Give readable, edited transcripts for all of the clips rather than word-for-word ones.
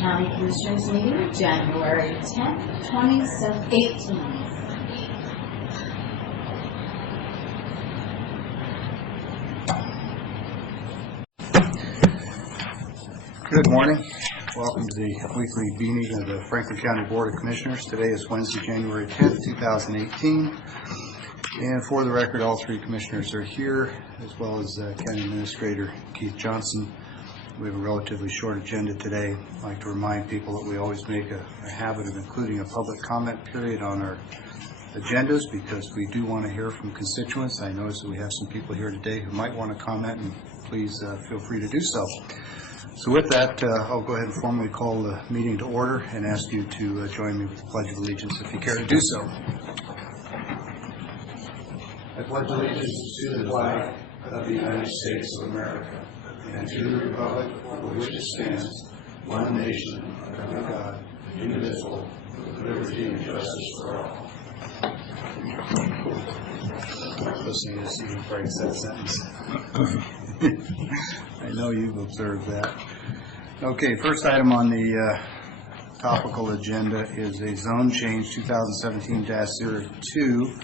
County Commissioners meeting, January 10th, 2018. Good morning. Welcome to the weekly meeting of the Franklin County Board of Commissioners. Today is Wednesday, January 10th, 2018. And for the record, all three commissioners are here, as well as County Administrator Keith Johnson. We have a relatively short agenda today. I'd like to remind people that we always make a habit of including a public comment period on our agendas because we do want to hear from constituents. I notice that we have some people here today who might want to comment, and please feel free to do so. So with that, I'll go ahead and formally call the meeting to order and ask you to join me with the Pledge of Allegiance if you care to do so. I pledge allegiance to the flag of the United States of America and to the republic for which it stands, one nation, under God, indivisible, with liberty and justice for all. Listening to Stephen Franks that sentence. I know you've observed that. Okay, first item on the topical agenda is a zone change 2017-02.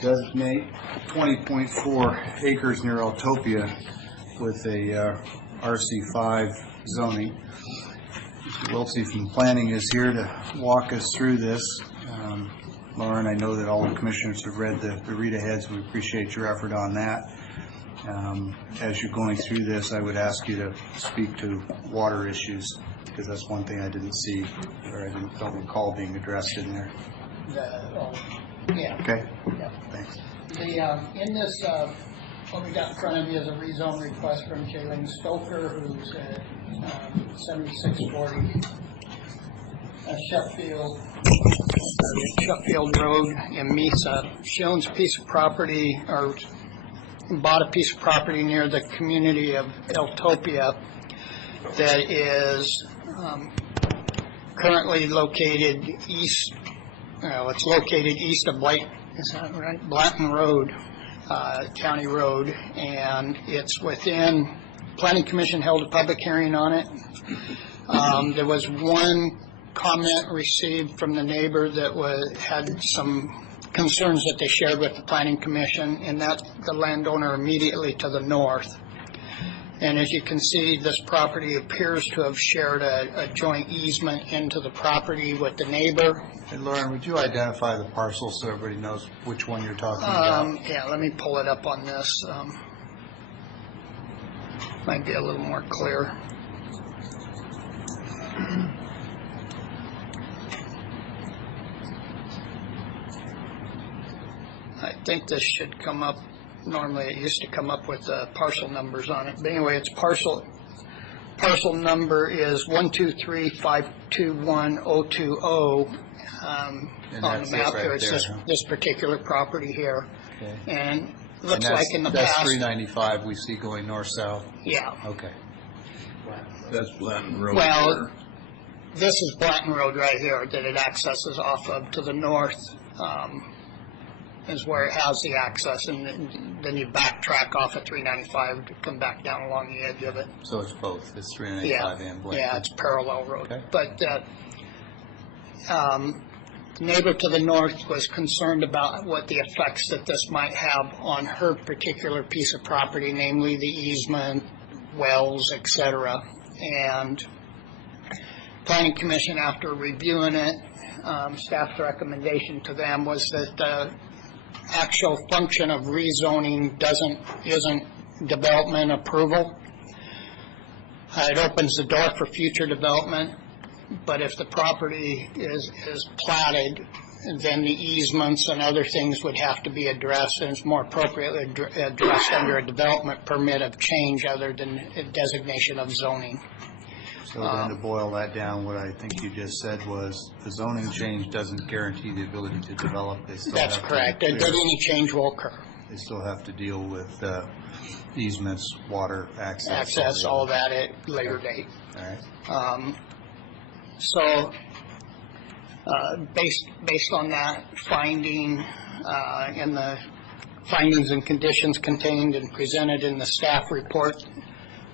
Designate 20.4 acres near Eltopia with a RC5 zoning. Mr. Wiltsey from Planning is here to walk us through this. Lauren, I know that all the commissioners have read the read aheads. We appreciate your effort on that. As you're going through this, I would ask you to speak to water issues because that's one thing I didn't see or I don't recall being addressed in there. Yeah. Okay. Yeah. Thanks. In this, what we got in front of you is a rezone request from Jaylene Stoker, who's at 7640 Sheffield Road in Mesa. She owns a piece of property, or bought a piece of property near the community of Eltopia that is currently located east. It's located east of Blanton Road, County Road, and it's within. Planning Commission held a public hearing on it. There was one comment received from the neighbor that had some concerns that they shared with the Planning Commission, and that's the landowner immediately to the north. And as you can see, this property appears to have shared a joint easement into the property with the neighbor. And Lauren, would you identify the parcel so everybody knows which one you're talking about? Yeah, let me pull it up on this. Might be a little more clear. I think this should come up. Normally it used to come up with parcel numbers on it. But anyway, its parcel number is 123521020. On the map here, it's this particular property here. Okay. And it looks like in the past. That's 395 we see going north-south? Yeah. Okay. That's Blanton Road. Well, this is Blanton Road right here that it accesses off of. To the north is where it has the access, and then you backtrack off of 395 to come back down along the edge of it. So it's both. It's 395 and Blanton. Yeah, it's parallel road. Okay. But the neighbor to the north was concerned about what the effects that this might have on her particular piece of property, namely the easement, wells, etc. And Planning Commission, after reviewing it, staff's recommendation to them was that the actual function of rezoning isn't development approval. It opens the door for future development, but if the property is platted, then the easements and other things would have to be addressed, and it's more appropriately addressed under a development permit of change other than a designation of zoning. So then to boil that down, what I think you just said was the zoning change doesn't guarantee the ability to develop. That's correct. Any change will occur. They still have to deal with easements, water, access. All that at later date. All right. So based on that finding and the findings and conditions contained and presented in the staff report,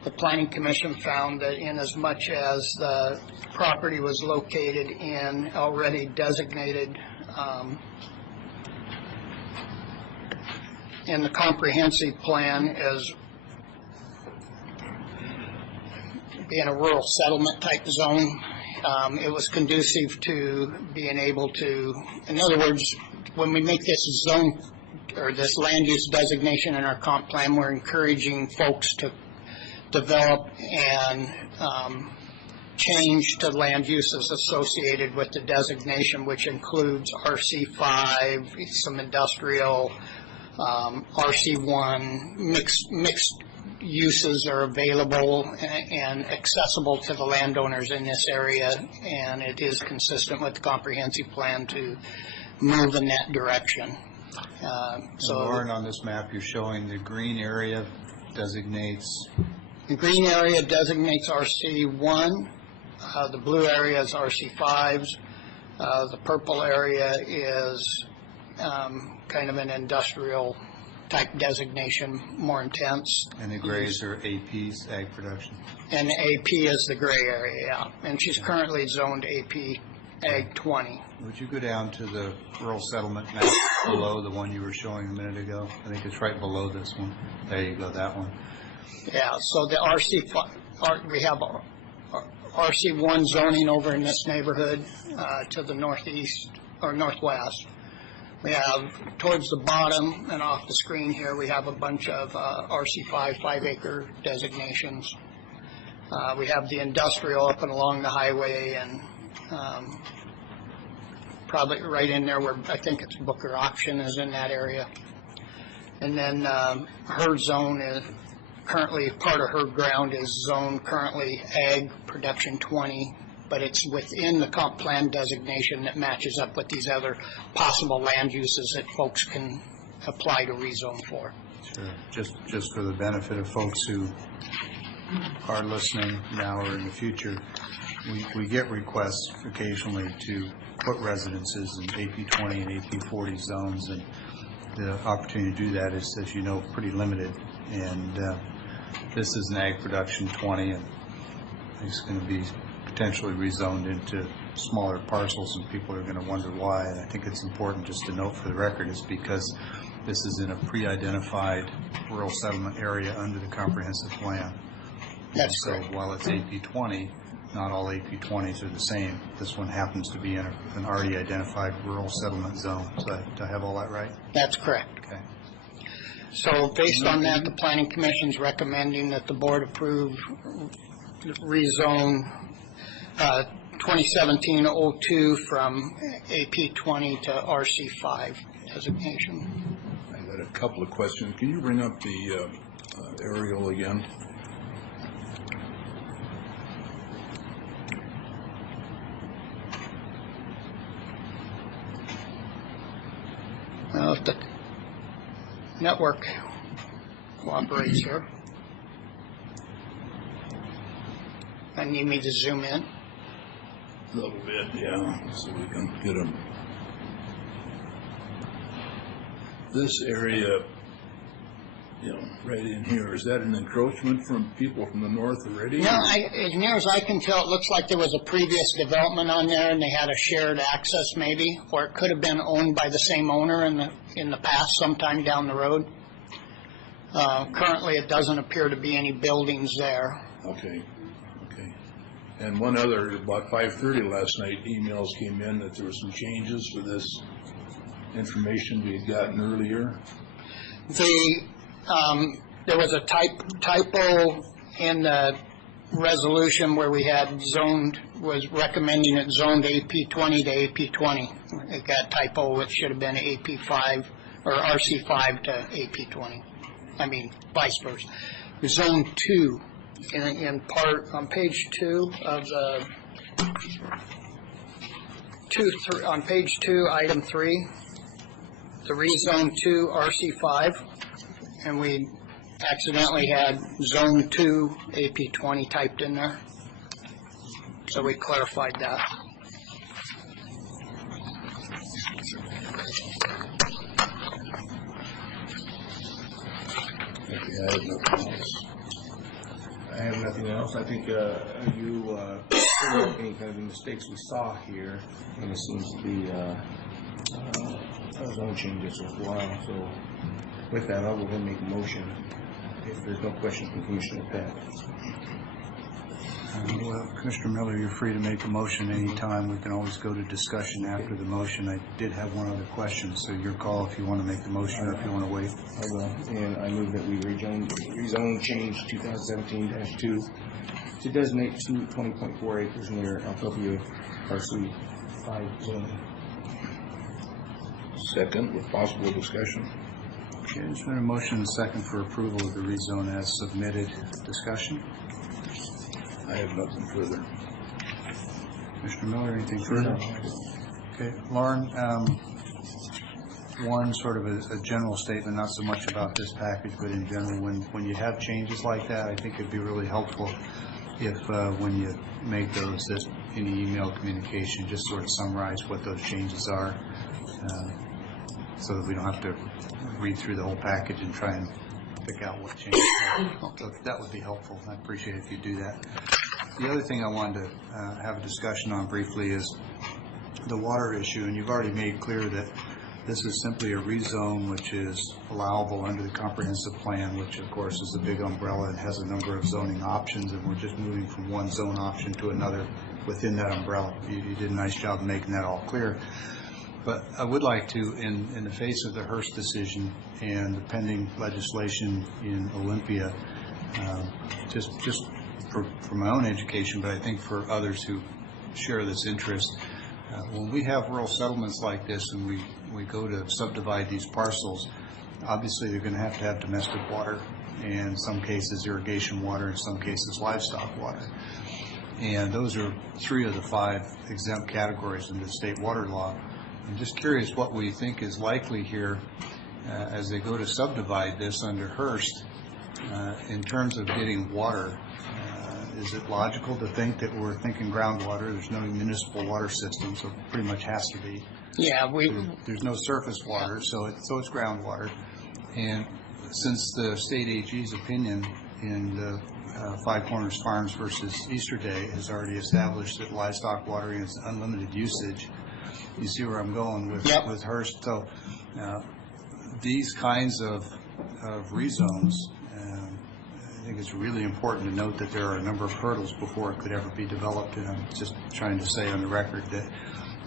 the Planning Commission found that in as much as the property was located in already designated in the comprehensive plan as being a rural settlement type zone, it was conducive to being able to, in other words, when we make this zone or this land use designation in our comp plan, we're encouraging folks to develop and change to land uses associated with the designation, which includes RC5, some industrial, RC1, mixed uses are available and accessible to the landowners in this area, and it is consistent with the comprehensive plan to move in that direction. So, Lauren, on this map, you're showing the green area designates. The green area designates RC1. The blue area is RC5s. The purple area is kind of an industrial type designation, more intense. And the grays are APs, ag production. And AP is the gray area, yeah. And she's currently zoned AP Ag 20. Would you go down to the rural settlement map below the one you were showing a minute ago? I think it's right below this one. There you go, that one. Yeah, so the we have RC1 zoning over in this neighborhood to the northeast or northwest. We have towards the bottom and off the screen here, we have a bunch of RC5 5-acre designations. We have the industrial up and along the highway, and probably right in there where I think it's Booker Auction is in that area. And then her zone is currently, part of her ground is zoned currently Ag Production 20, but it's within the comp plan designation that matches up with these other possible land uses that folks can apply to rezone for. Sure. Just for the benefit of folks who are listening now or in the future, we get requests occasionally to put residences in AP 20 and AP 40 zones, and the opportunity to do that is, as you know, pretty limited. And this is an Ag Production 20, and it's going to be potentially rezoned into smaller parcels, and people are going to wonder why. And I think it's important just to note for the record is because this is in a pre-identified rural settlement area under the comprehensive plan. That's so correct. While it's AP 20, not all AP 20s are the same. This one happens to be in an already identified rural settlement zone. So do I have all that right? That's correct. Okay. So based on that, the Planning Commission's recommending that the board approve rezone 2017-02 from AP 20 to RC5 designation. I got a couple of questions. Can you bring up the aerial again? Well, if the network cooperates here. I need me to zoom in. A little bit, yeah, so we can get them. This area, you know, right in here, is that an encroachment from people from the north already? No, as near as I can tell, it looks like there was a previous development on there, and they had a shared access maybe, or it could have been owned by the same owner in the past, sometime down the road. Currently, it doesn't appear to be any buildings there. Okay. And one other, about 5:30 last night, emails came in that there were some changes to this information we had gotten earlier. There was a typo in the resolution where we had was recommending it zoned AP 20 to AP 20. It got typo, it should have been AP 5 or RC 5 to AP 20. I mean, vice versa. Zone 2 in part on page 2 of the on page 2, item 3, the rezone 2 RC 5, and we accidentally had zone 2 AP 20 typed in there, so we clarified that. Okay, I have nothing else. I I have nothing else. I think you cleared up any kind of mistakes we saw here, and it seems to be zone changes as well. So with that, I'll go ahead and make a motion if there's no questions from Commissioner Pat. Well, Commissioner Miller, you're free to make a motion anytime. We can always go to discussion after the motion. I did have one other question, so your call if you want to make the motion or if you want to wait. I will, and I move that we rezone change 2017-2 to designate 20.4 acres near Alcopia RC 5 zone. Second, with possible discussion. Okay, there's been a motion and a second for approval of the rezone as submitted. Discussion? I have nothing further. Commissioner Miller, anything further? Okay, Lauren, one sort of a general statement, not so much about this package, but in general, when you have changes like that, I think it'd be really helpful if when you make those, that any email communication, just sort of summarize what those changes are, so that we don't have to read through the whole package and try and pick out what changes. So that would be helpful. I appreciate it if you do that. The other thing I wanted to have a discussion on briefly is the water issue, and you've already made clear that this is simply a rezone which is allowable under the comprehensive plan, which of course is a big umbrella and has a number of zoning options, and we're just moving from one zone option to another within that umbrella. You did a nice job making that all clear. But I would like to, in the face of the Hearst decision and the pending legislation in Olympia, just for my own education, but I think for others who share this interest, when we have rural settlements like this and we go to subdivide these parcels, obviously they're going to have domestic water, and in some cases irrigation water, in some cases livestock water. And those are 3 of the 5 exempt categories in the state water law. I'm just curious what we think is likely here as they go to subdivide this under Hearst in terms of getting water. Is it logical to think that we're thinking groundwater? There's no municipal water system, so it pretty much has to be. Yeah, There's no surface water, so it's groundwater. And since the state AG's opinion in the Five Corners Farms versus Easter Day has already established that livestock watering is unlimited usage, you see where I'm going with Hearst. So these kinds of rezones, I think it's really important to note that there are a number of hurdles before it could ever be developed, and I'm just trying to say on the record that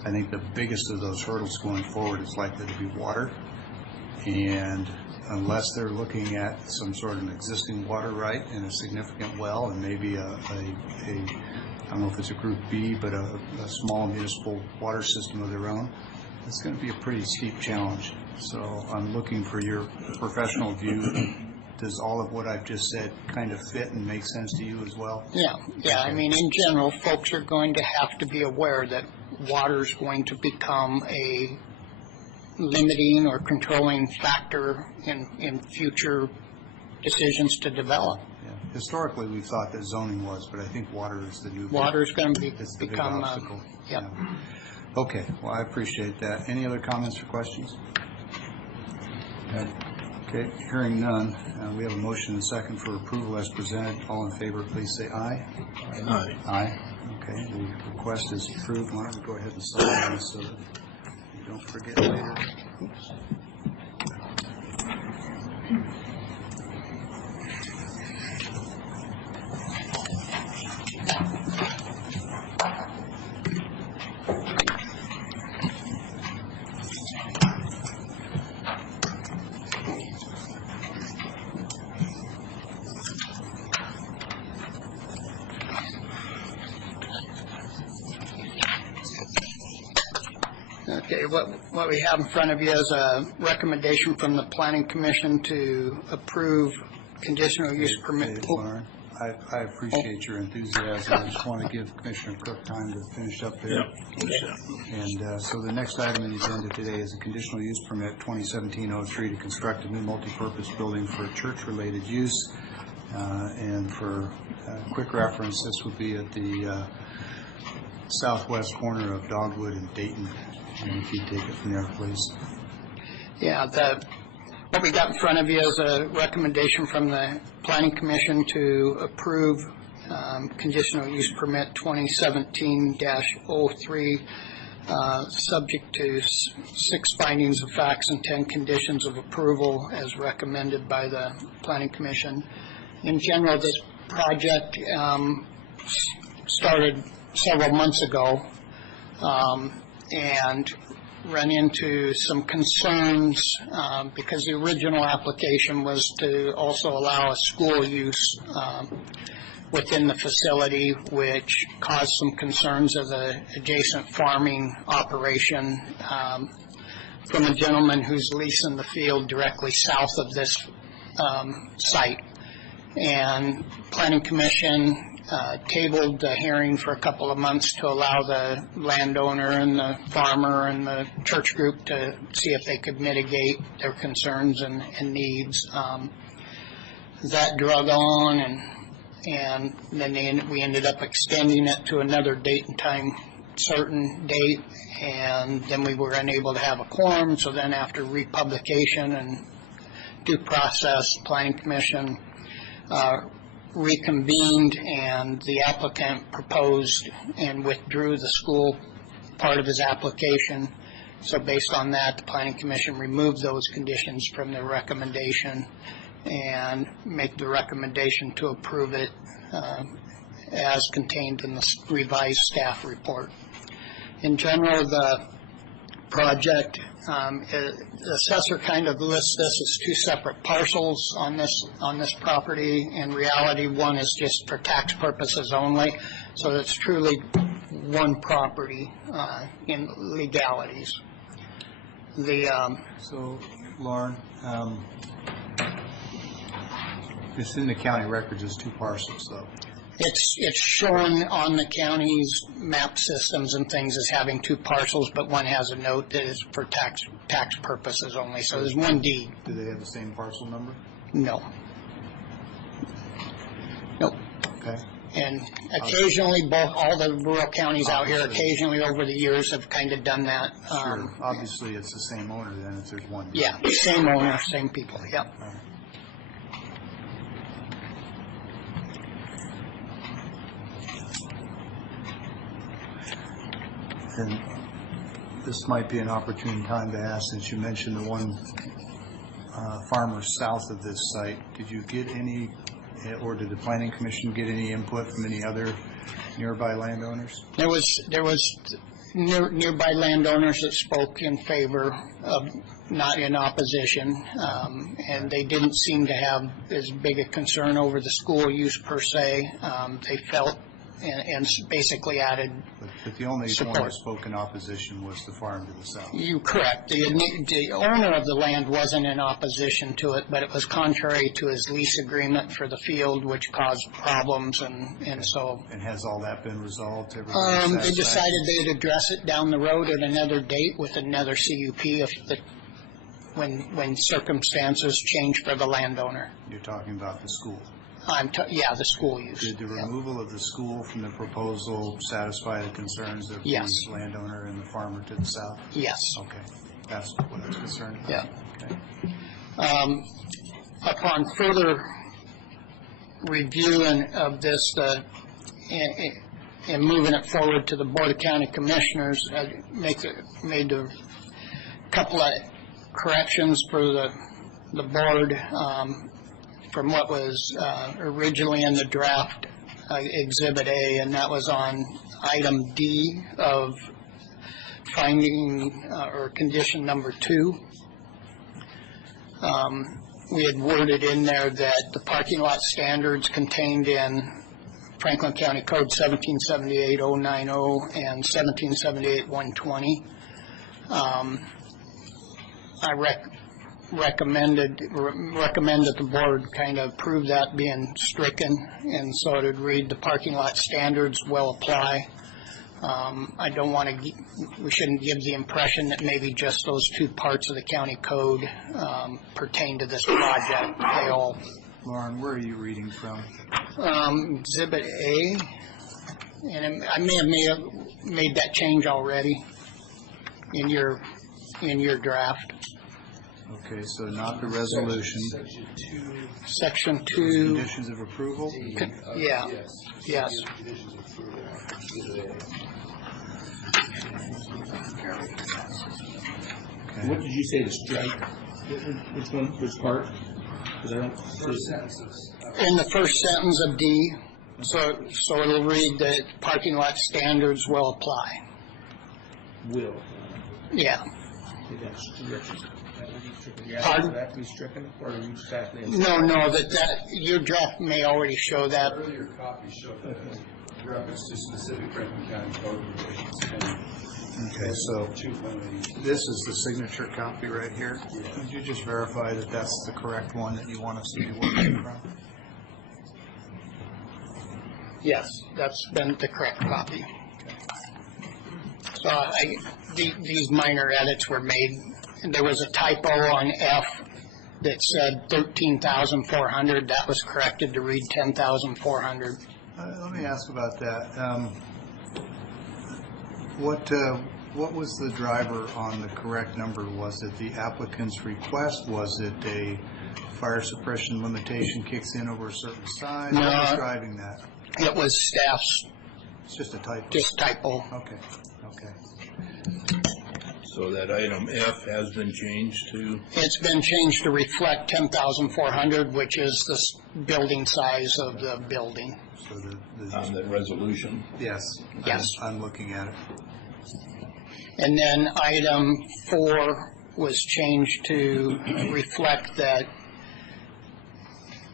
I think the biggest of those hurdles going forward is likely to be water. And unless they're looking at some sort of an existing water right in a significant well and maybe a I don't know if it's a Group B, but a small municipal water system of their own, it's going to be a pretty steep challenge. So I'm looking for your professional view. Does all of what I've just said kind of fit and make sense to you as well? Yeah. I mean, in general, folks are going to have to be aware that water is going to become a limiting or controlling factor in future decisions to develop. Yeah. Historically, we've thought that zoning was, but I think water is the new. Water is going to it's the become big obstacle. Yep. Yeah. Okay. Well, I appreciate that. Any other comments or questions? Okay. Hearing none, we have a motion and a second for approval as presented. All in favor, please say aye. Aye. Aye. Okay. The request is approved. Why don't we go ahead and sign this so that you don't forget later. Oops. Okay, what we have in front of you is a recommendation from the Planning Commission to approve conditional use permit. Lauren, I appreciate your enthusiasm. I just want to give Commissioner Cook time to finish up there. And so the next item on the agenda today is a conditional use permit 2017-03 to construct a new multipurpose building for church-related use. And for quick reference, this would be at the southwest corner of Dogwood and Dayton. And if you take it from there, please. Yeah, What we got in front of you is a recommendation from the Planning Commission to approve conditional use permit 2017-03, subject to 6 findings of facts and 10 conditions of approval as recommended by the Planning Commission. In general, this project started several months ago and run into some concerns because the original application was to also allow a school use within the facility, which caused some concerns of the adjacent farming operation from a gentleman who's leasing the field directly south of this site. And Planning Commission tabled the hearing for a couple of months to allow the landowner and the farmer and the church group to see if they could mitigate their concerns and needs. That drug on, and then we ended up extending it to another date and time certain date, and then we were unable to have a quorum. So then after republication and due process, Planning Commission reconvened, and the applicant proposed and withdrew the school part of his application. So based on that, the Planning Commission removed those conditions from their recommendation and make the recommendation to approve it as contained in the revised staff report. In general, the project, the assessor kind of lists this as 2 separate parcels on this property. In reality, one is just for tax purposes only, so it's truly one property in legalities. So, Lauren, it's in the county records as 2 parcels, though. It's shown on the county's map systems and things as having 2 parcels, but one has a note that is for tax purposes only. So there's one deed. Do they have the same parcel number? No. Nope. Okay. And occasionally, all the rural counties out here, occasionally over the years, have kind of done that. Sure. Obviously, it's the same owner then if there's one. Yeah, same owner, same people. Yep. Right. And this might be an opportune time to ask, since you mentioned the one farmer south of this site, did you get any, or did the Planning Commission get any input from any other nearby landowners? There was nearby landowners that spoke in favor of, not in opposition, and they didn't seem to have as big a concern over the school use per se. They felt and basically added But the only support. one that spoke in opposition was the farm to the south. You correct. The owner of the land wasn't in opposition to it, but it was contrary to his lease agreement for the field, which caused problems, and so. And has all that been resolved to everybody's They satisfaction? decided they'd address it down the road at another date with another CUP when circumstances change for the landowner. You're talking about the school. Yeah, the school use. Did the removal of the school from the proposal satisfy the concerns of Yes. the landowner and the farmer to the south? Yes. Okay, that's what I was concerned about. Yeah. Okay. Upon further review of this and moving it forward to the Board of County Commissioners, I made a couple of corrections for the board from what was originally in the draft Exhibit A, and that was on item D of finding or condition number 2. We had worded in there that the parking lot standards contained in Franklin County Code 1778-090 and 1778-120. I recommended that the board kind of approve that being stricken, and so it would read the parking lot standards will apply. I don't want to, we shouldn't give the impression that maybe just those 2 parts of the county code pertain to this project. They all. Lauren, where are you reading from? Exhibit A, and I may have made that change already in your draft. Okay, so not the resolution. Section 2, Conditions of approval? yeah, yes. Okay. What did you say to strike? Which one, which part? Because I don't. In the first sentence of D, so it'll read that parking lot standards will apply. Will. Yeah. Okay, that's stricken. Pardon? That to be stricken, or are you just asking? No, that your draft may already show that. Earlier copies showed that reference to specific Franklin County code regulations. Okay, so this is the signature copy right here. Could you just verify that that's the correct one that you want us to be working from? Yes, that's been the correct copy. So these minor edits were made. There was a typo on F that said 13,400. That was corrected to read 10,400. Let me ask about that. What was the driver on the correct number? Was it the applicant's request? Was it a fire suppression limitation kicks in over a certain size? No. What was driving that? It was staff's It's just a typo. just typo. Okay. So that item F has been changed to, It's been changed to reflect 10,400, which is the building size of the building. So on the resolution. yes. Yes. I'm looking at it. And then item 4 was changed to reflect that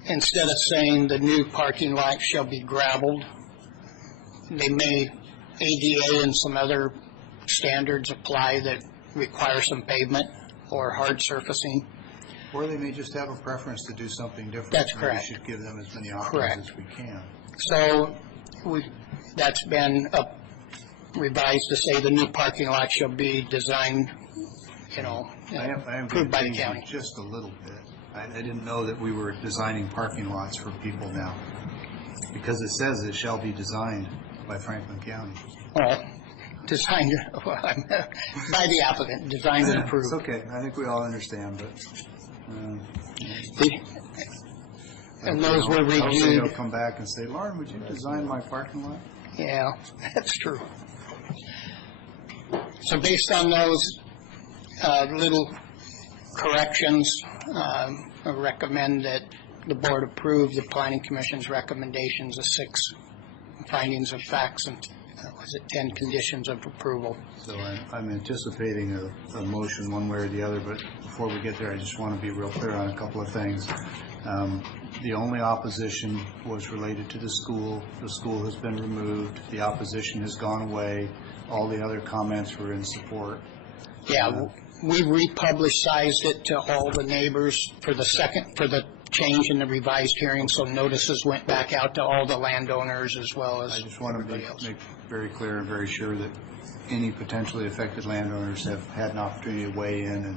instead of saying the new parking lot shall be gravelled, they made ADA and some other standards apply that require some pavement or hard surfacing. Or they may just have a preference to do something different. That's Maybe correct. We should give them as many options Correct. as we can. So that's been revised to say the new parking lot shall be designed, I am approved by the confused county. just a little bit. I didn't know that we were designing parking lots for people now, because it says it shall be designed by Franklin County. Well, designed by the applicant, designed and It's approved. okay, I think we all understand, but. And those were Hopefully they'll reviewed. come back and say, Lauren, would you design my parking lot? Yeah, that's true. So based on those little corrections, I recommend that the board approve the planning commission's recommendations of 6 findings of facts and, 10 conditions of approval. So I'm anticipating a motion one way or the other, but before we get there, I just want to be real clear on a couple of things. The only opposition was related to the school. The school has been removed. The opposition has gone away. All the other comments were in support. Yeah, we republicized it to all the neighbors for the change in the revised hearing, so notices went back out to all the landowners as well as I just want to everybody else. make very clear and very sure that any potentially affected landowners have had an opportunity to weigh in,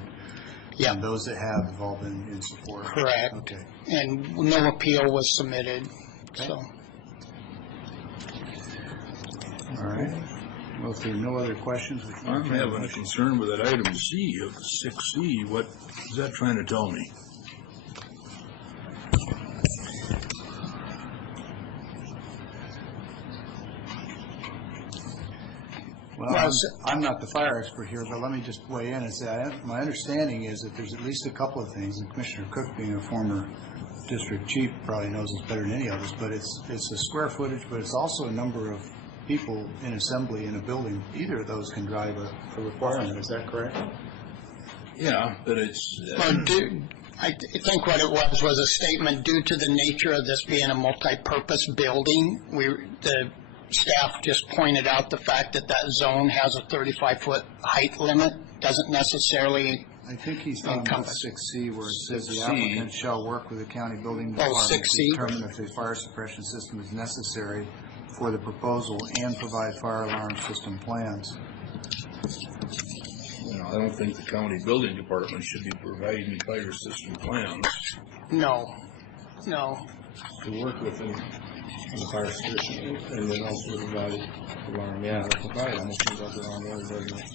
Yeah. and those that have all been in support. Correct. Okay. And no appeal was submitted, so. All right. Well, if there are no other questions, we I'm can. having a concern with that item C of 6C. What is that trying to tell me? Well, I'm not the fire expert here, but let me just weigh in and say, my understanding is that there's at least a couple of things, and Commissioner Cook, being a former district chief, probably knows this better than any of us, but it's a square footage, but it's also a number of people in assembly in a building. Either of those can drive a requirement, is that correct? Yeah, but it's, I think what it was a statement due to the nature of this being a multi-purpose building. The staff just pointed out the fact that zone has a 35-foot height limit, doesn't necessarily. I think he's on Encompass. 6C, where it says the 6C. applicant shall work with the county building department 6C. to determine if a fire suppression system is necessary for the proposal and provide fire alarm system plans. I don't think the county building department should be providing fire system plans. No. To work with them on the fire station, and then also provide alarm. Yeah, provide almost seems like they're on the other, doesn't it?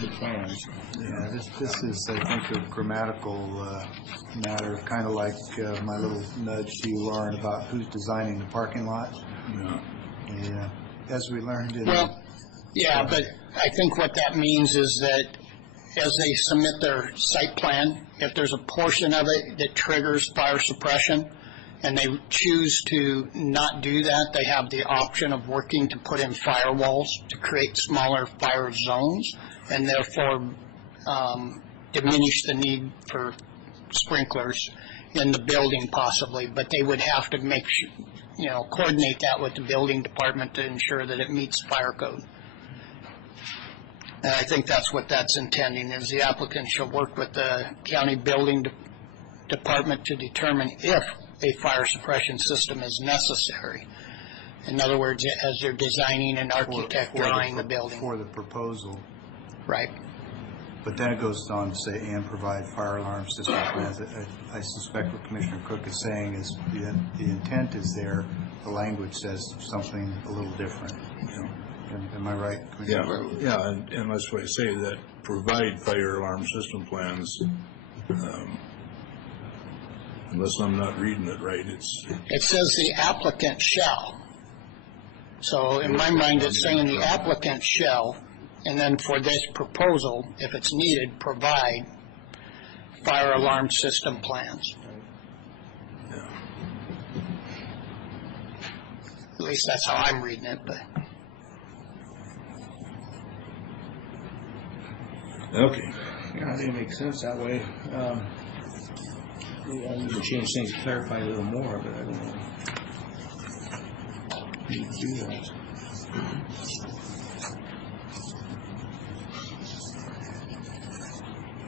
the plans. Yeah, this is, I think, a grammatical matter, kind of like my little nudge to you, Lauren, about who's designing the parking lot. Yeah. Yeah, as we learned in... Well, yeah, but I think what that means is that as they submit their site plan, if there's a portion of it that triggers fire suppression, and they choose to not do that, they have the option of working to put in firewalls to create smaller fire zones, and therefore diminish the need for sprinklers in the building possibly, but they would have to make coordinate that with the building department to ensure that it meets fire code. And I think that's what that's intending, is the applicant shall work with the county building department to determine if a fire suppression system is necessary. In other words, as they're designing an architect drawing the building. For the proposal. Right. But then it goes on to say, and provide fire alarm system plans. I suspect what Commissioner Cook is saying is the intent is there, the language says something a little different. Am I right, Commissioner? Yeah, and that's why I say that provide fire alarm system plans, unless I'm not reading it right, it says the applicant shall. So in my mind, it's saying the applicant shall, and then for this proposal, if it's needed, provide fire alarm system plans. At least that's how I'm reading it, but. Okay. Yeah, I think it makes sense that way. I need to change things to clarify a little more, but I don't know. Need to do that.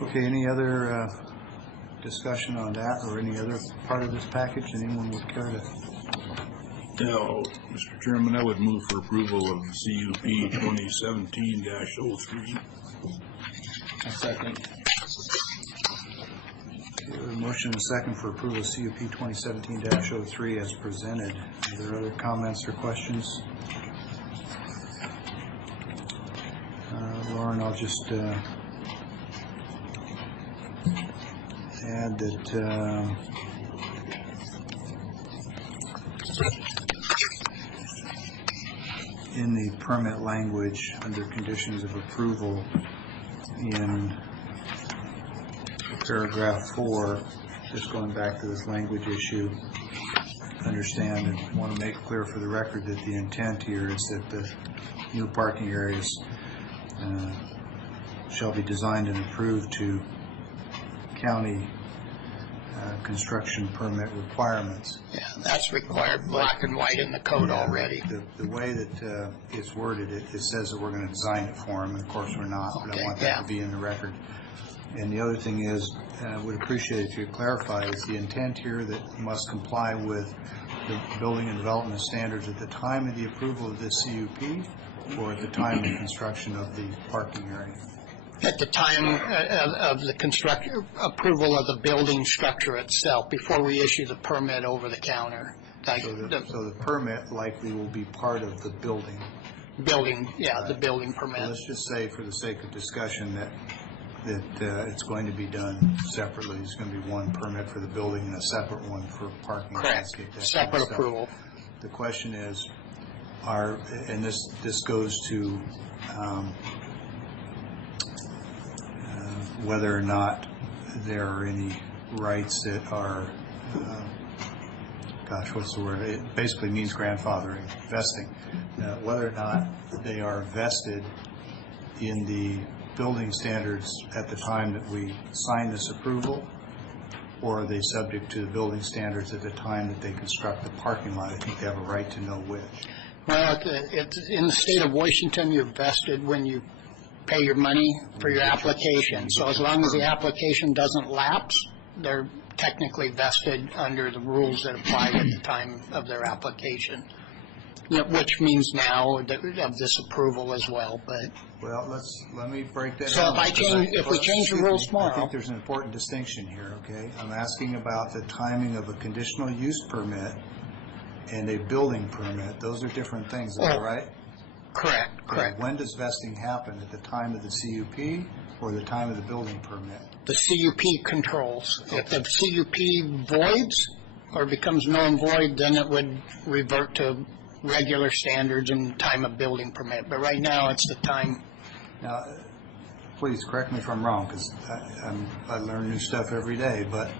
Okay, any other discussion on that or any other part of this package anyone would care to? No, Mr. Chairman, I would move for approval of CUP 2017-03. A second. Okay, a motion and a second for approval of CUP 2017-03 as presented. Are there other comments or questions? Lauren, I'll just add that in the permit language under conditions of approval in paragraph 4, just going back to this language issue, understand and want to make clear for the record that the intent here is that the new parking areas shall be designed and approved to county construction permit requirements. Yeah, that's required black and white in the code already. The way that it's worded, it says that we're going to design it for them, and of course we're not, but I want that to be in the record. And the other thing is, I would appreciate if you clarify, is the intent here that must comply with the building and development standards at the time of the approval of this CUP or at the time of construction of the parking area? At the time of the approval of the building structure itself, before we issue the permit over the counter. So the permit likely will be part of the building. The building permit. Well, let's just say, for the sake of discussion, that it's going to be done separately. There's going to be one permit for the building and a separate one for parking. Correct. Separate approval. The question is, and this goes to whether or not there are any rights that are, what's the word? It basically means grandfathering, vesting. Whether or not they are vested in the building standards at the time that we sign this approval, or are they subject to the building standards at the time that they construct the parking lot? I think they have a right to know which. Well, it's in the state of Washington, you're vested when you pay your money for your application. So as long as the application doesn't lapse, they're technically vested under the rules that apply at the time of their application, which means now of this approval as well. But well, let me break that down. So if we change the rules tomorrow, I think there's an important distinction here. Okay, I'm asking about the timing of a conditional use permit and a building permit. Those are different things. Is that right? Correct, correct. When does vesting happen? At the time of the CUP or the time of the building permit? The CUP controls. If the CUP voids or becomes null and void, then it would revert to regular standards and time of building permit. But right now, it's the time. Now, please correct me if I'm wrong, because I learn new stuff every day, but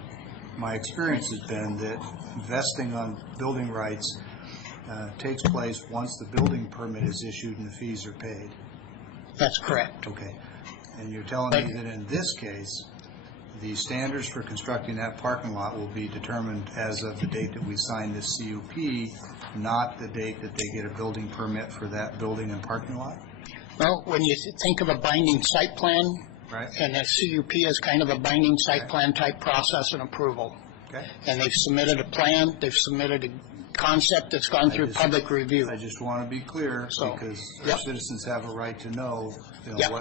my experience has been that vesting on building rights takes place once the building permit is issued and the fees are paid. That's correct. Okay. And you're telling me that in this case, the standards for constructing that parking lot will be determined as of the date that we sign this CUP, not the date that they get a building permit for that building and parking lot? Well, when you think of a binding site plan, Right. and a CUP is kind of a binding site plan type process and approval. Okay. And they've submitted a plan, they've submitted a concept that's gone through public review. I just want to be clear, So, because our yep. citizens have a right to know, Yep.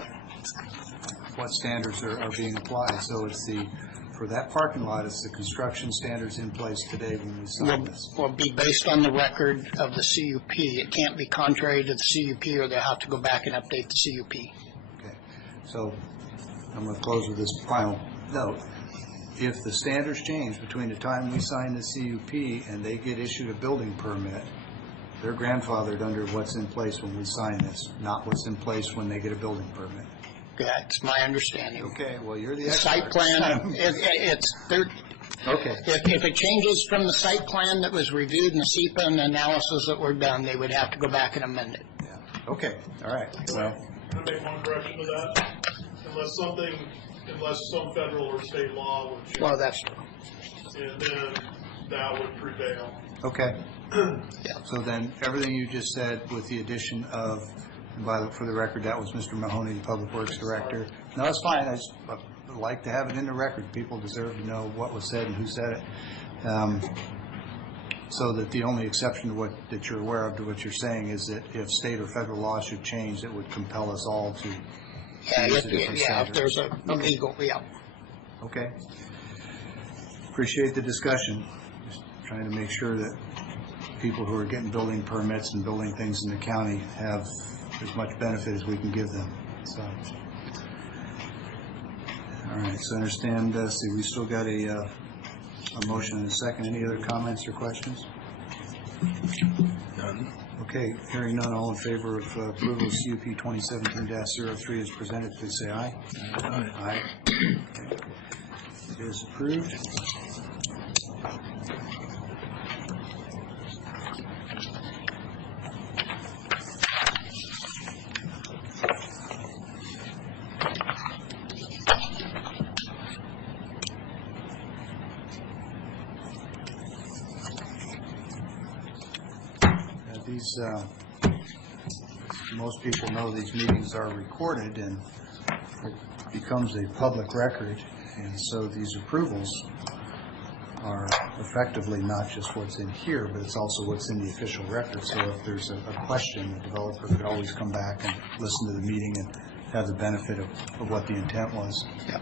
what standards are being applied. So it's for that parking lot, it's the construction standards in place today when we sign this. Will be based on the record of the CUP. It can't be contrary to the CUP, or they'll have to go back and update the CUP. Okay. So I'm going to close with this final note. If the standards change between the time we sign the CUP and they get issued a building permit, they're grandfathered under what's in place when we sign this, not what's in place when they get a building permit. That's my understanding. Okay, well, you're the The expert. site plan, Okay. if it changes from the site plan that was reviewed and the SEPA and the analysis that were done, they would have to go back and amend it. Yeah. Okay, all right. Well, Can I make one correction to that? Unless some federal or state law would change, Well, that's true. and then that would prevail. okay. So then, everything you just said with the addition of, and for the record, that was Mr. Mahoney, the Public Works Director. No, that's fine. I just like to have it in the record. People deserve to know what was said and who said it. So that the only exception to that you're aware of to what you're saying is that if state or federal law should change, it would compel us all to use a different If standard. there's a legal, Okay. Appreciate the discussion. Just trying to make sure that people who are getting building permits and building things in the county have as much benefit as we can give them. So, all right. So understand. See, we still got a motion and a second. Any other comments or questions? None. Okay. Hearing none. All in favor of approval of CUP 2017-03 as presented, please say aye. Aye. Aye. Okay. It is approved. These, most people know these meetings are recorded and it becomes a public record, and so these approvals are effectively not just what's in here, but it's also what's in the official record. So if there's a question, the developer could always come back and listen to the meeting and have the benefit of what the intent was. yeah.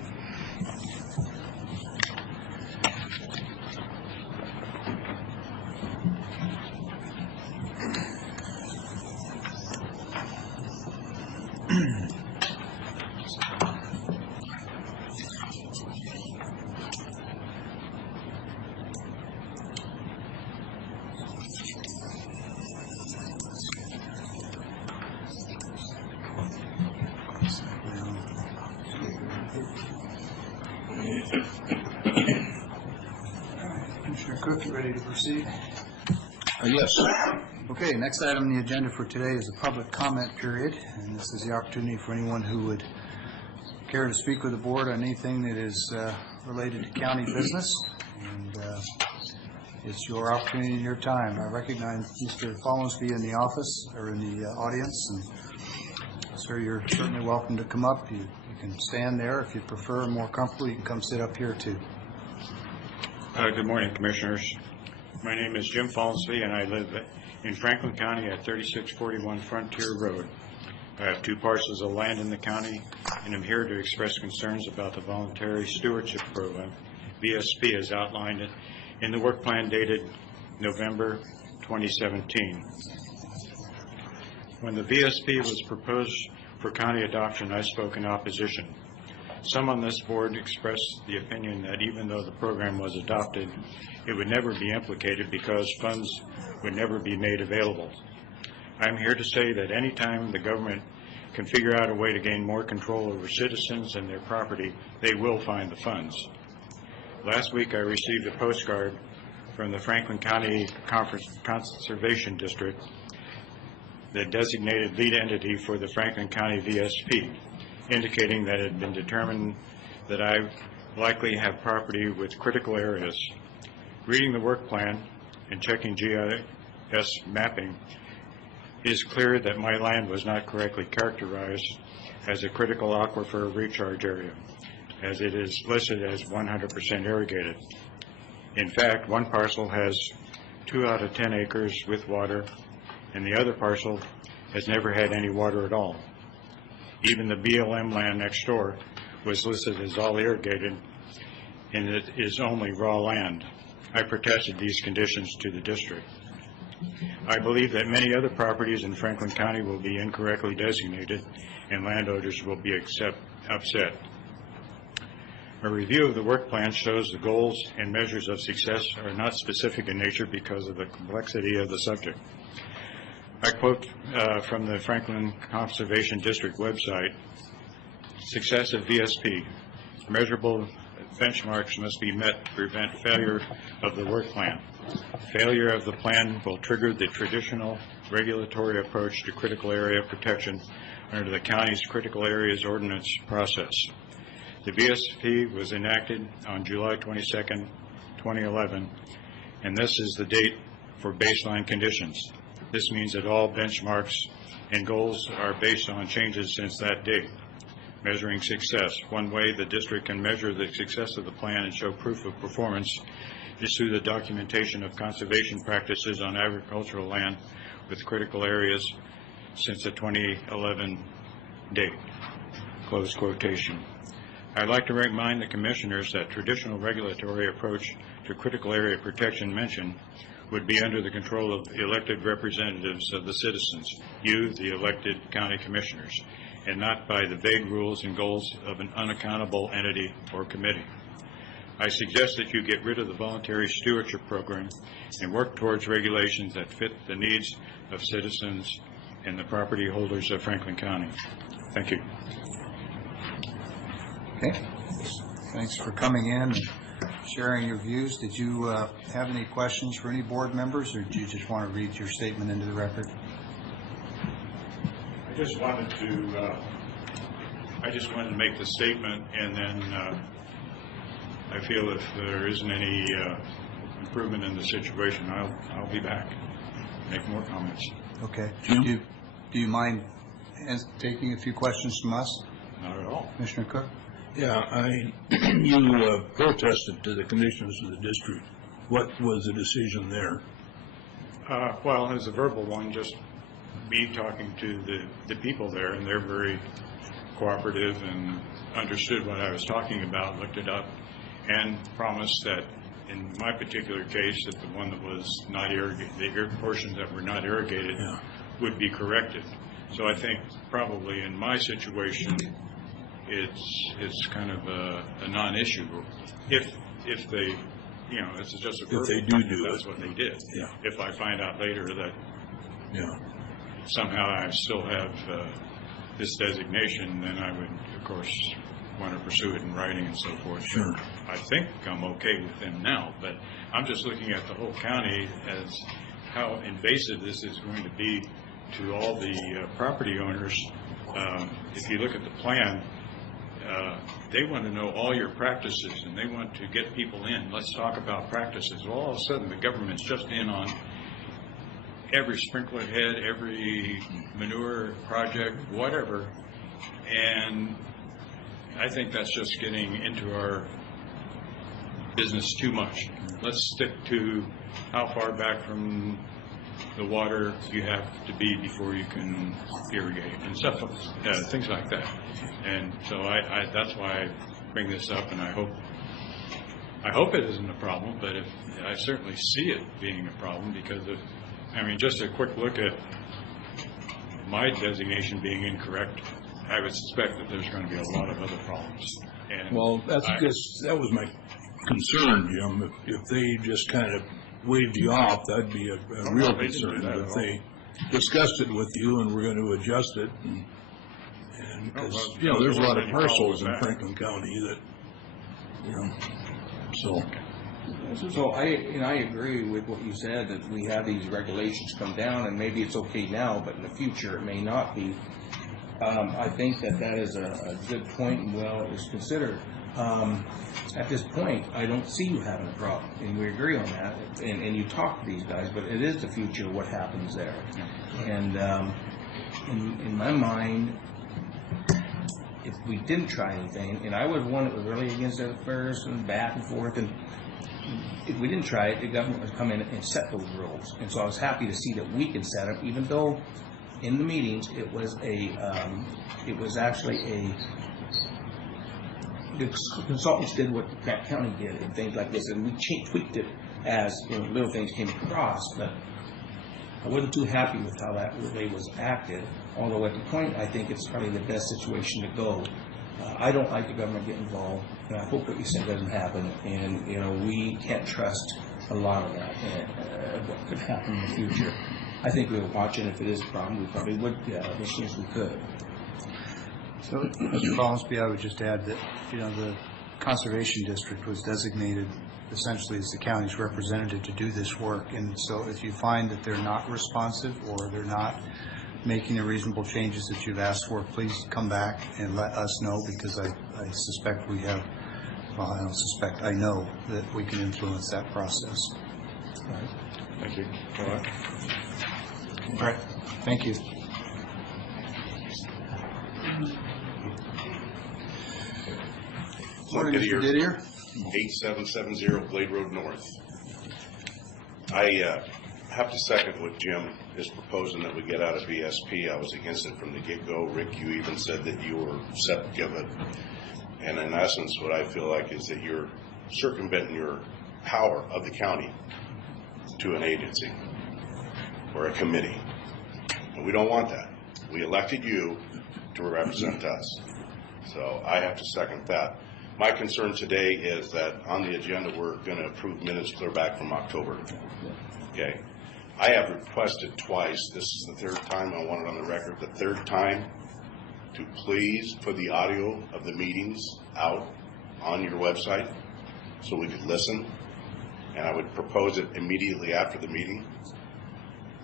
Commissioner Cook, you ready to proceed? Yes. Okay, next item on the agenda for today is a public comment period, and this is the opportunity for anyone who would care to speak with the board on anything that is related to county business, and it's your opportunity and your time. I recognize Mr. Follansbee in the office, or in the audience, and sir, you're certainly welcome to come up. You can stand there if you prefer, more comfortable, you can come sit up here too. Good morning, Commissioners. My name is Jim Follansbee, and I live in Franklin County at 3641 Frontier Road. I have 2 parcels of land in the county, and I'm here to express concerns about the Voluntary Stewardship Program, VSP, as outlined in the work plan dated November 2017. When the VSP was proposed for county adoption, I spoke in opposition. Some on this board expressed the opinion that even though the program was adopted, it would never be implicated because funds would never be made available. I'm here to say that any time the government can figure out a way to gain more control over citizens and their property, they will find the funds. Last week I received a postcard from the Franklin County Conservation District, the designated lead entity for the Franklin County VSP, indicating that it had been determined that I likely have property with critical areas. Reading the work plan and checking GIS mapping, it is clear that my land was not correctly characterized as a critical aquifer recharge area, as it is listed as 100% irrigated. In fact, one parcel has 2 out of 10 acres with water, and the other parcel has never had any water at all. Even the BLM land next door was listed as all irrigated, and it is only raw land. I protested these conditions to the district. I believe that many other properties in Franklin County will be incorrectly designated, and landowners will be upset. A review of the work plan shows the goals and measures of success are not specific in nature because of the complexity of the subject. I quote from the Franklin Conservation District website, "Success of VSP. Measurable benchmarks must be met to prevent failure of the work plan. Failure of the plan will trigger the traditional regulatory approach to critical area protection under the county's critical areas ordinance process. The VSP was enacted on July 22nd, 2011, and this is the date for baseline conditions. This means that all benchmarks and goals are based on changes since that date. Measuring success. One way the district can measure the success of the plan and show proof of performance is through the documentation of conservation practices on agricultural land with critical areas since the 2011 date." Close quotation. I'd like to remind the commissioners that traditional regulatory approach to critical area protection mentioned would be under the control of elected representatives of the citizens, you, the elected county commissioners, and not by the vague rules and goals of an unaccountable entity or committee. I suggest that you get rid of the voluntary stewardship program and work towards regulations that fit the needs of citizens and the property holders of Franklin County. Thank you. Okay. Thanks for coming in and sharing your views. Did you have any questions for any board members, or do you just want to read your statement into the record? I just wanted to make the statement, and then I feel if there isn't any improvement in the situation, I'll be back, make more comments. Okay. Jim? Do you mind taking a few questions from us? Not at all. Commissioner Cook? Yeah, you protested to the commissioners of the district. What was the decision there? Well, as a verbal one, just me talking to the people there, and they're very cooperative and understood what I was talking about, looked it up, and promised that in my particular case, that the one that was not irrigated, the portions that were not irrigated would be corrected. So I think probably in my situation, it's kind of a non-issue. If they, it's just a verbal. If they do that's what they did. Yeah. If I find out later that somehow I still have this designation, then I would, of course, want to pursue it in writing and so forth. Sure. I think I'm okay with them now, but I'm just looking at the whole county as how invasive this is going to be to all the property owners. If you look at the plan, they want to know all your practices, and they want to get people in. Let's talk about practices. Well, all of a sudden, the government's just in on every sprinkler head, every manure project, whatever, and I think that's just getting into our business too much. Let's stick to how far back from the water you have to be before you can irrigate and stuff, things like that. And so I that's why I bring this up, and I hope it isn't a problem, but I certainly see it being a problem because just a quick look at my designation being incorrect, I would suspect that there's going to be a lot of other problems. And Well, that was my concern, Jim. If they just kind of waved you off, that'd be a real they didn't do concern. that But at if they discussed it with you and we're going to adjust it, and because, there's a lot of parcels in Franklin County that, so. So I agree with what you said, that we have these regulations come down, and maybe it's okay now, but in the future it may not be. I think that is a good point and well is considered. At this point, I don't see you having a problem, and we agree on that, and you talk to these guys, but it is the future what happens there. And in my mind, if we didn't try anything, and I was one that was really against it at first and back and forth, and if we didn't try it, the government would come in and set those rules. And so I was happy to see that we can set them, even though in the meetings it was actually the consultants did what Grant County did and things like this, and we tweaked it as little things came across. But I wasn't too happy with how that way was acted. Although at the point, I think it's probably the best situation to go. I don't like the government getting involved, and I hope what you said doesn't happen. And we can't trust a lot of that. What could happen in the future? I think we'll watch it. If it is a problem, we probably would as soon as we could. So, Mr. Follansbee, I would just add that, the Conservation District was designated essentially as the county's representative to do this work. And so if you find that they're not responsive or they're not making the reasonable changes that you've asked for, please come back and let us know, because I suspect we have, well, I don't suspect, I know that we can influence that process. All right. Thank you. All right. Thank you. Morning, Mr. Didier. 8770 Glade Road North. I have to second what Jim is proposing, that we get out of VSP. I was against it from the get-go. Rick, you even said that you were septic of it. And in essence, what I feel like is that you're circumventing your power of the county to an agency or a committee. And we don't want that. We elected you to represent us. So I have to second that. My concern today is that on the agenda, we're going to approve minutes clear back from October. Okay. I have requested twice, this is the third time, I want it on the record, the third time, to please put the audio of the meetings out on your website so we could listen. And I would propose it immediately after the meeting.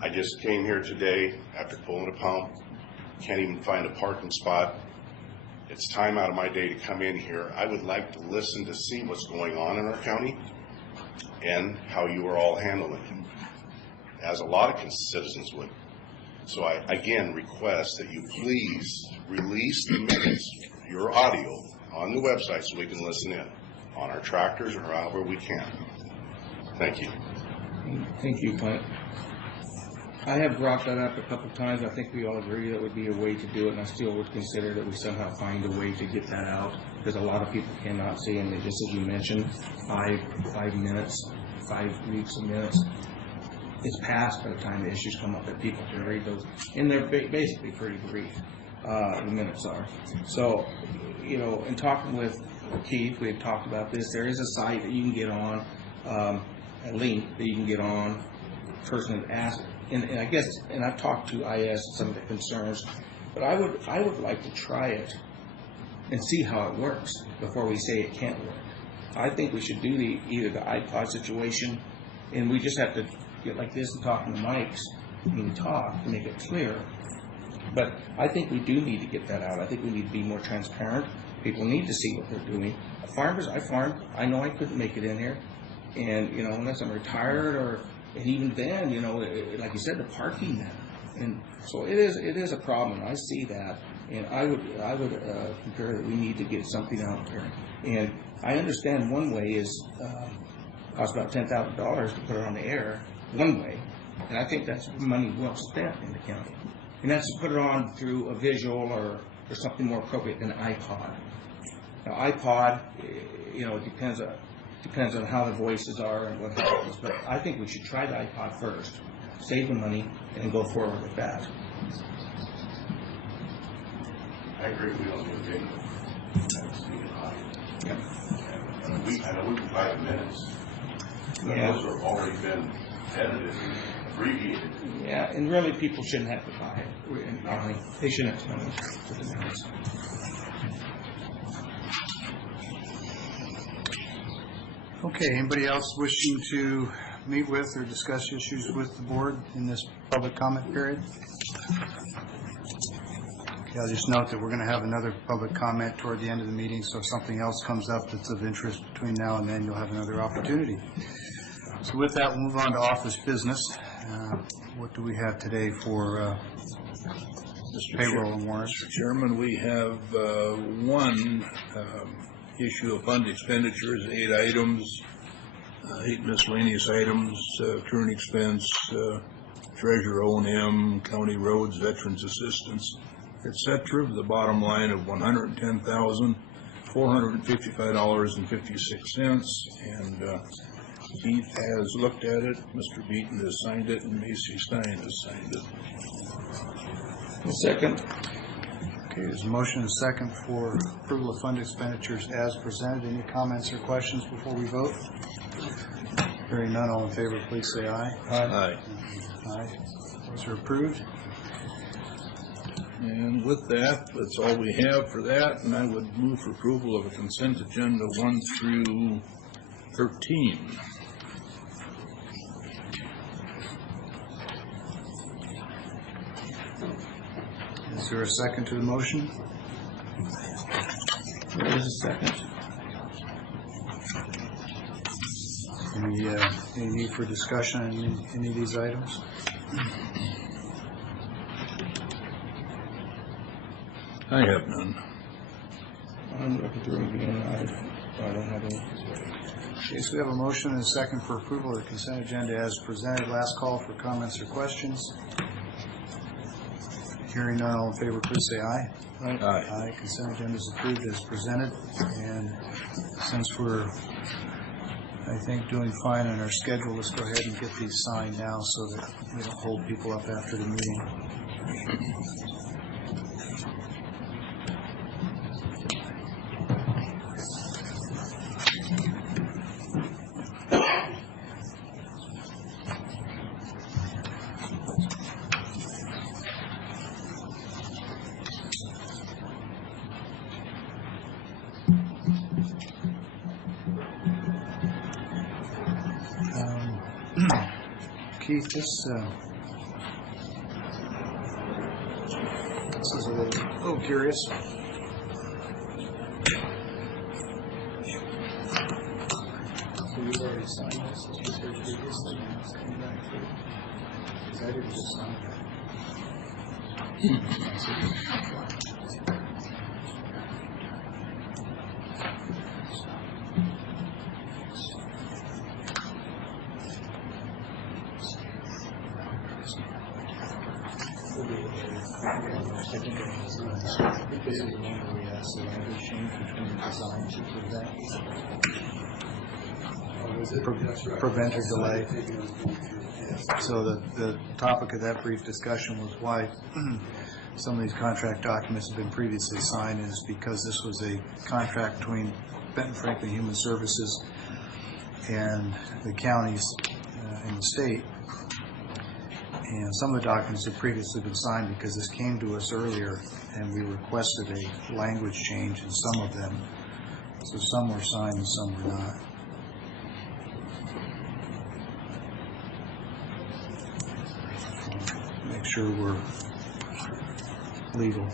I just came here today after pulling a pump, can't even find a parking spot. It's time out of my day to come in here. I would like to listen to see what's going on in our county and how you are all handling it, as a lot of citizens would. So I again request that you please release the minutes, your audio, on the website so we can listen in on our tractors or however we can. Thank you. Thank you, Clint. I have brought that up a couple of times. I think we all agree that would be a way to do it, and I still would consider that we somehow find a way to get that out, because a lot of people cannot see, and just as you mentioned, 5 minutes, 5 weeks of minutes, it's past by the time the issues come up that people can read those, and they're basically pretty brief, the minutes are. So, in talking with Keith, we've talked about this. There is a site that you can get on, a link that you can get on, person that asked. And I guess, and I've talked to IS some of the concerns, but I would like to try it and see how it works before we say it can't work. I think we should do either the iPod situation, and we just have to get like this and talk in the mics and talk to make it clear. But I think we do need to get that out. I think we need to be more transparent. People need to see what they're doing. Farmers, I farm. I know I couldn't make it in here, and unless I'm retired and even then, like you said, the parking there, and so it is a problem. I see that, and I would concur that we need to get something out there. And I understand one way is costs about $10,000 to put it on the air, one way, and I think that's money well spent in the county. And that's to put it on through a visual or something more appropriate than an iPod. Now, iPod, depends on how the voices are and what happens, but I think we should try the iPod first, save the money, and go forward with that. I agree, we don't need a big speaking audience. And I know we can provide minutes, but Yeah. those have already been edited and abbreviated. Yeah, and really, people shouldn't have to buy it. They shouldn't have to know for the minutes. Okay, anybody else wishing to meet with or discuss issues with the board in this public comment period? Okay, I'll just note that we're going to have another public comment toward the end of the meeting, so if something else comes up that's of interest between now and then, you'll have another opportunity. So with that, we'll move on to office business. What do we have today for payroll and warrants? Mr. Chairman, we have one issue of fund expenditures, 8 items, 8 miscellaneous items, current expense, treasurer O&M, county roads, veterans assistance, etc. The bottom line of $110,455.56, and Keith has looked at it, Mr. Beaton has signed it, and Macy Stein has signed it. Second. Okay, there's a motion and a second for approval of fund expenditures as presented. Any comments or questions before we vote? Hearing none, all in favor, please say aye. Aye. Aye. Those are approved. And with that, that's all we have for that, and I would move for approval of a consent agenda 1 through 13. Is there a second to the motion? There is a second. Any need for discussion on any of these items? I have none. I'm looking through them again. I don't have any. Okay, so we have a motion and a second for approval of the consent agenda as presented. Last call for comments or questions. Hearing none, all in favor, please say aye. Aye. Aye. Consent agenda is approved as presented. And since we're, I think, doing fine on our schedule, let's go ahead and get these signed now so that we don't hold people up after the meeting. Keith, this is a little curious. So you've already signed this, as you said previously, and it's coming back through. Because I didn't just sign Because of the name we asked the language change between designs to prevent or delay. So the topic of that brief discussion was why some of these contract documents have been previously signed, is because this was a contract between Benton Franklin Human Services and the counties in the state. And some of the documents have previously been signed because this came to us earlier and we requested a language change in some of them. So some were signed and some were not. Make sure we're legal.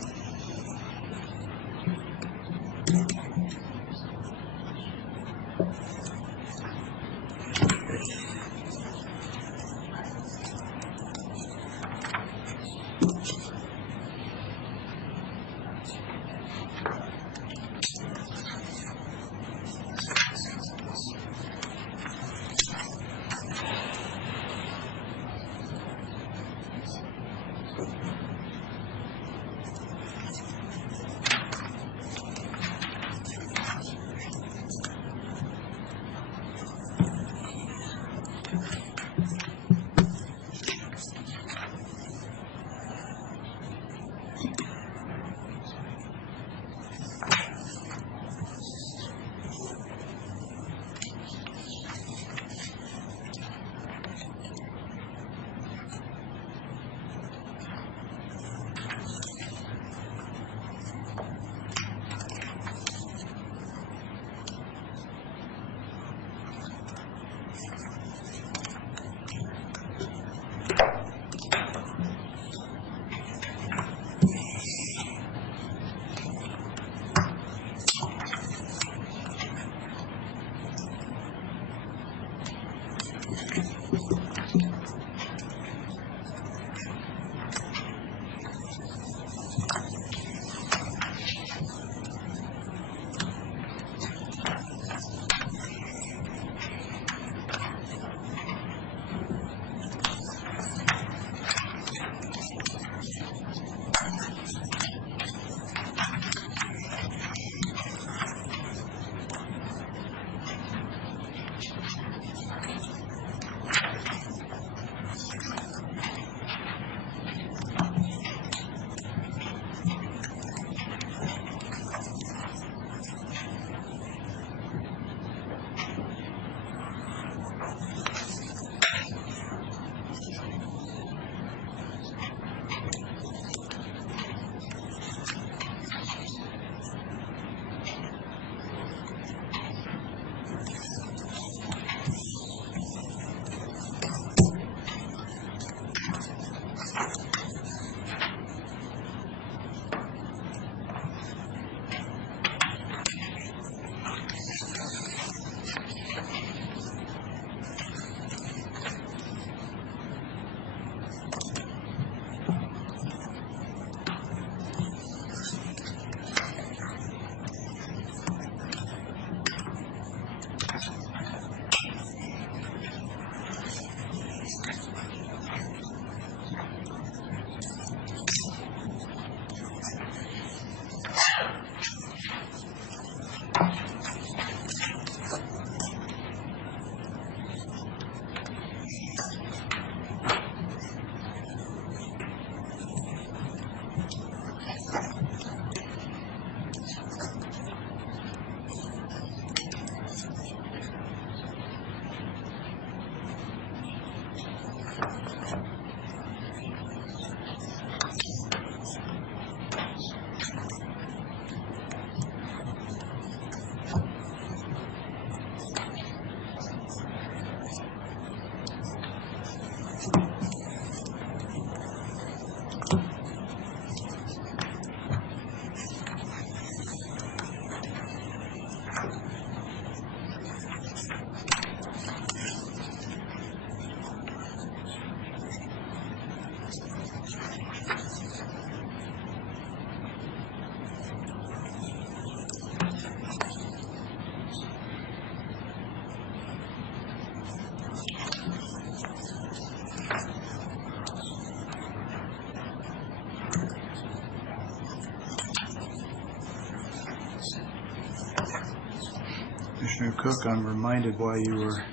Commissioner Cook, I'm reminded why you were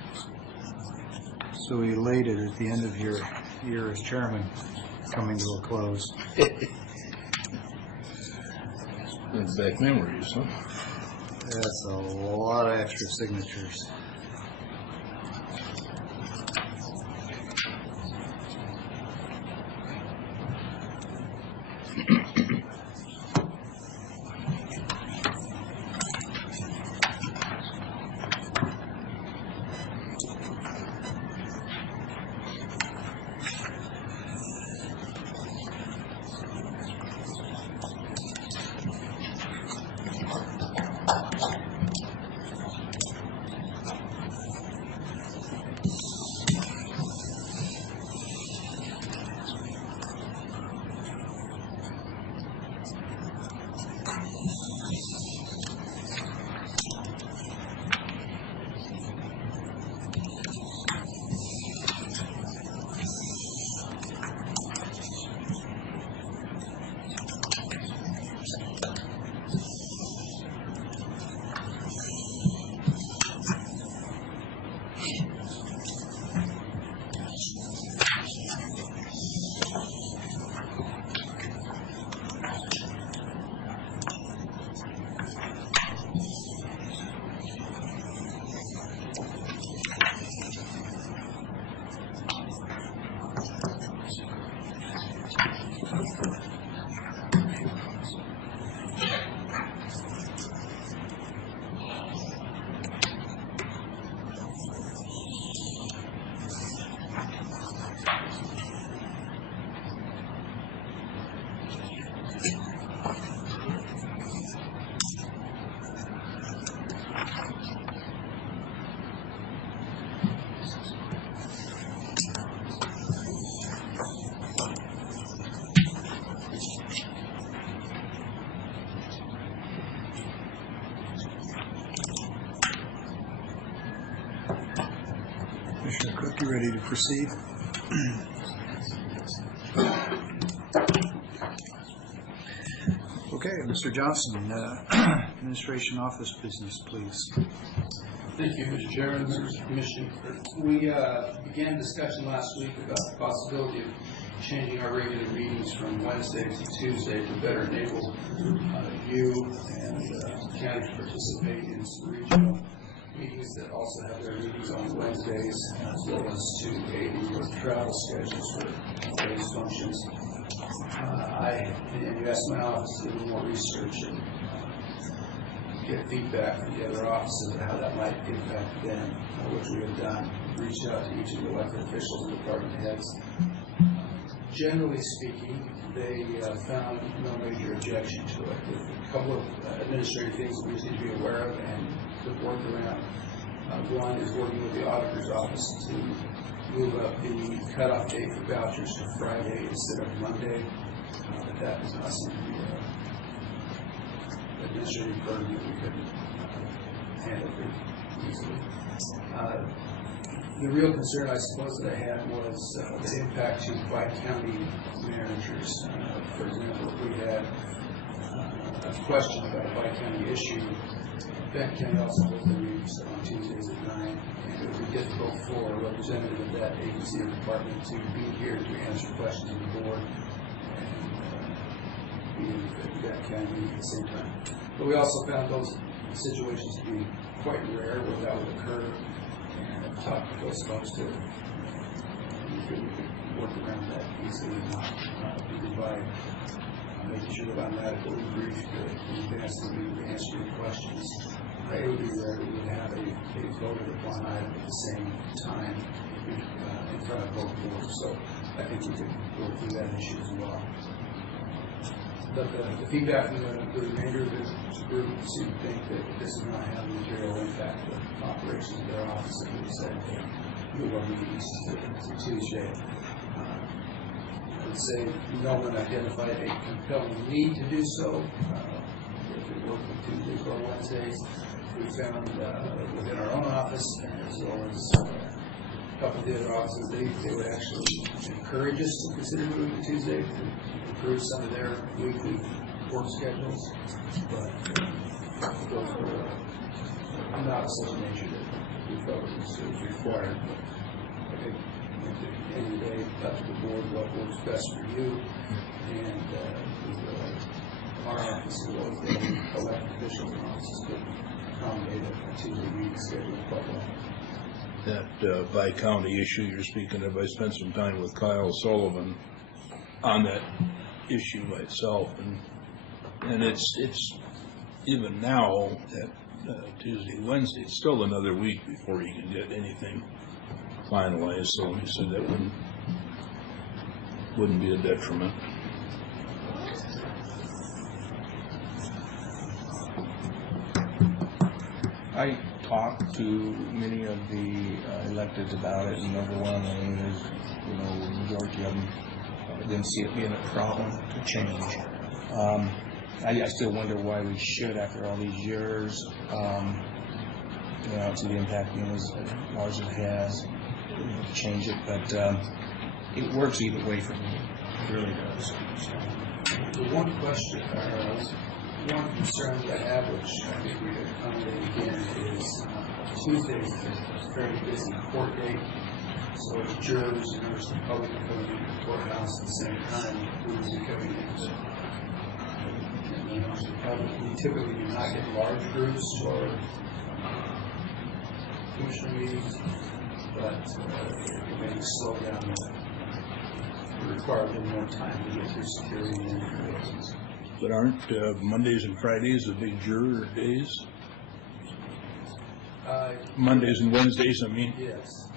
so elated at the end of your year as chairman coming to a close. That's back memories, huh? That's a lot of extra signatures. Commissioner Cook, you ready to proceed? Okay, Mr. Johnson, Administration Office business, please. Thank you, Mr. Chairman, members of the Commission. We began discussion last week about the possibility of changing our regular meetings from Wednesday to Tuesday to better enable you and county to participate in some regional meetings that also have their meetings on Wednesdays, as well as to aid in your travel schedules for those functions. And you asked my office to do a little more research and get feedback from the other offices on how that might impact them, which we have done. Reached out to each of the elected officials and department heads. Generally speaking, they found no major objection to it. A couple of administrative things that we just need to be aware of and to work around. One is working with the auditor's office to move up the cutoff date for vouchers to Friday instead of Monday. But that was not something administrative burden that we couldn't handle pretty easily. The real concern, I suppose, that I had was the impact to Pike County managers. For example, if we had a question about a Pike County issue, Benton County also holds their meetings on Tuesdays at 9, and it would be difficult for a representative of that agency or department to be here to answer questions of the board and be in the Benton County meeting at the same time. But we also found those situations to be quite rare where that would occur. And I've talked to those folks to that we could work around that easily and not be divided. Making sure that I'm adequately briefed in advance so we can answer your questions. It would be rare that we would have a voted upon item at the same time in front of both boards. So I think we could go through that issue as well. But the feedback from the remainder of the group seemed to think that this does not have a material impact on operations of their office, and we said that we will meet to Tuesday. I would say no one identified a compelling need to do so. If it worked with Tuesdays or Wednesdays, we found within our own office, as well as a couple of the other offices, they would actually encourage us to consider moving to Tuesday to improve some of their weekly work schedules. But those were not of such a nature that we felt it was required. But I think at the end of the day, up to the board what works best for you, and our office as well as the elected officials and offices could accommodate a Tuesday meeting schedule quite well. That by-county issue you're speaking of, I spent some time with Kyle Sullivan on that issue myself, and it's even now at Tuesday, Wednesday, it's still another week before you can get anything finalized. So he said that wouldn't be a detriment. I talked to many of the electeds about it, and overwhelmingly, there's, the majority of them didn't see it being a problem to change. I still wonder why we should, after all these years, to the impact being as large as it has, change it. But it works either way for me. It really does. The one question, one concern that I have, which I think we could accommodate again, is Tuesdays is a very busy court date. So the jurors and members of the public are coming into the courthouse at the same time, who's coming in. We typically do not get large groups for commissioner meetings, but it may slow down. It requires a little more time to get through security and interfaces. But aren't Mondays and Fridays the big juror days? Mondays and Wednesdays, I mean. Yes.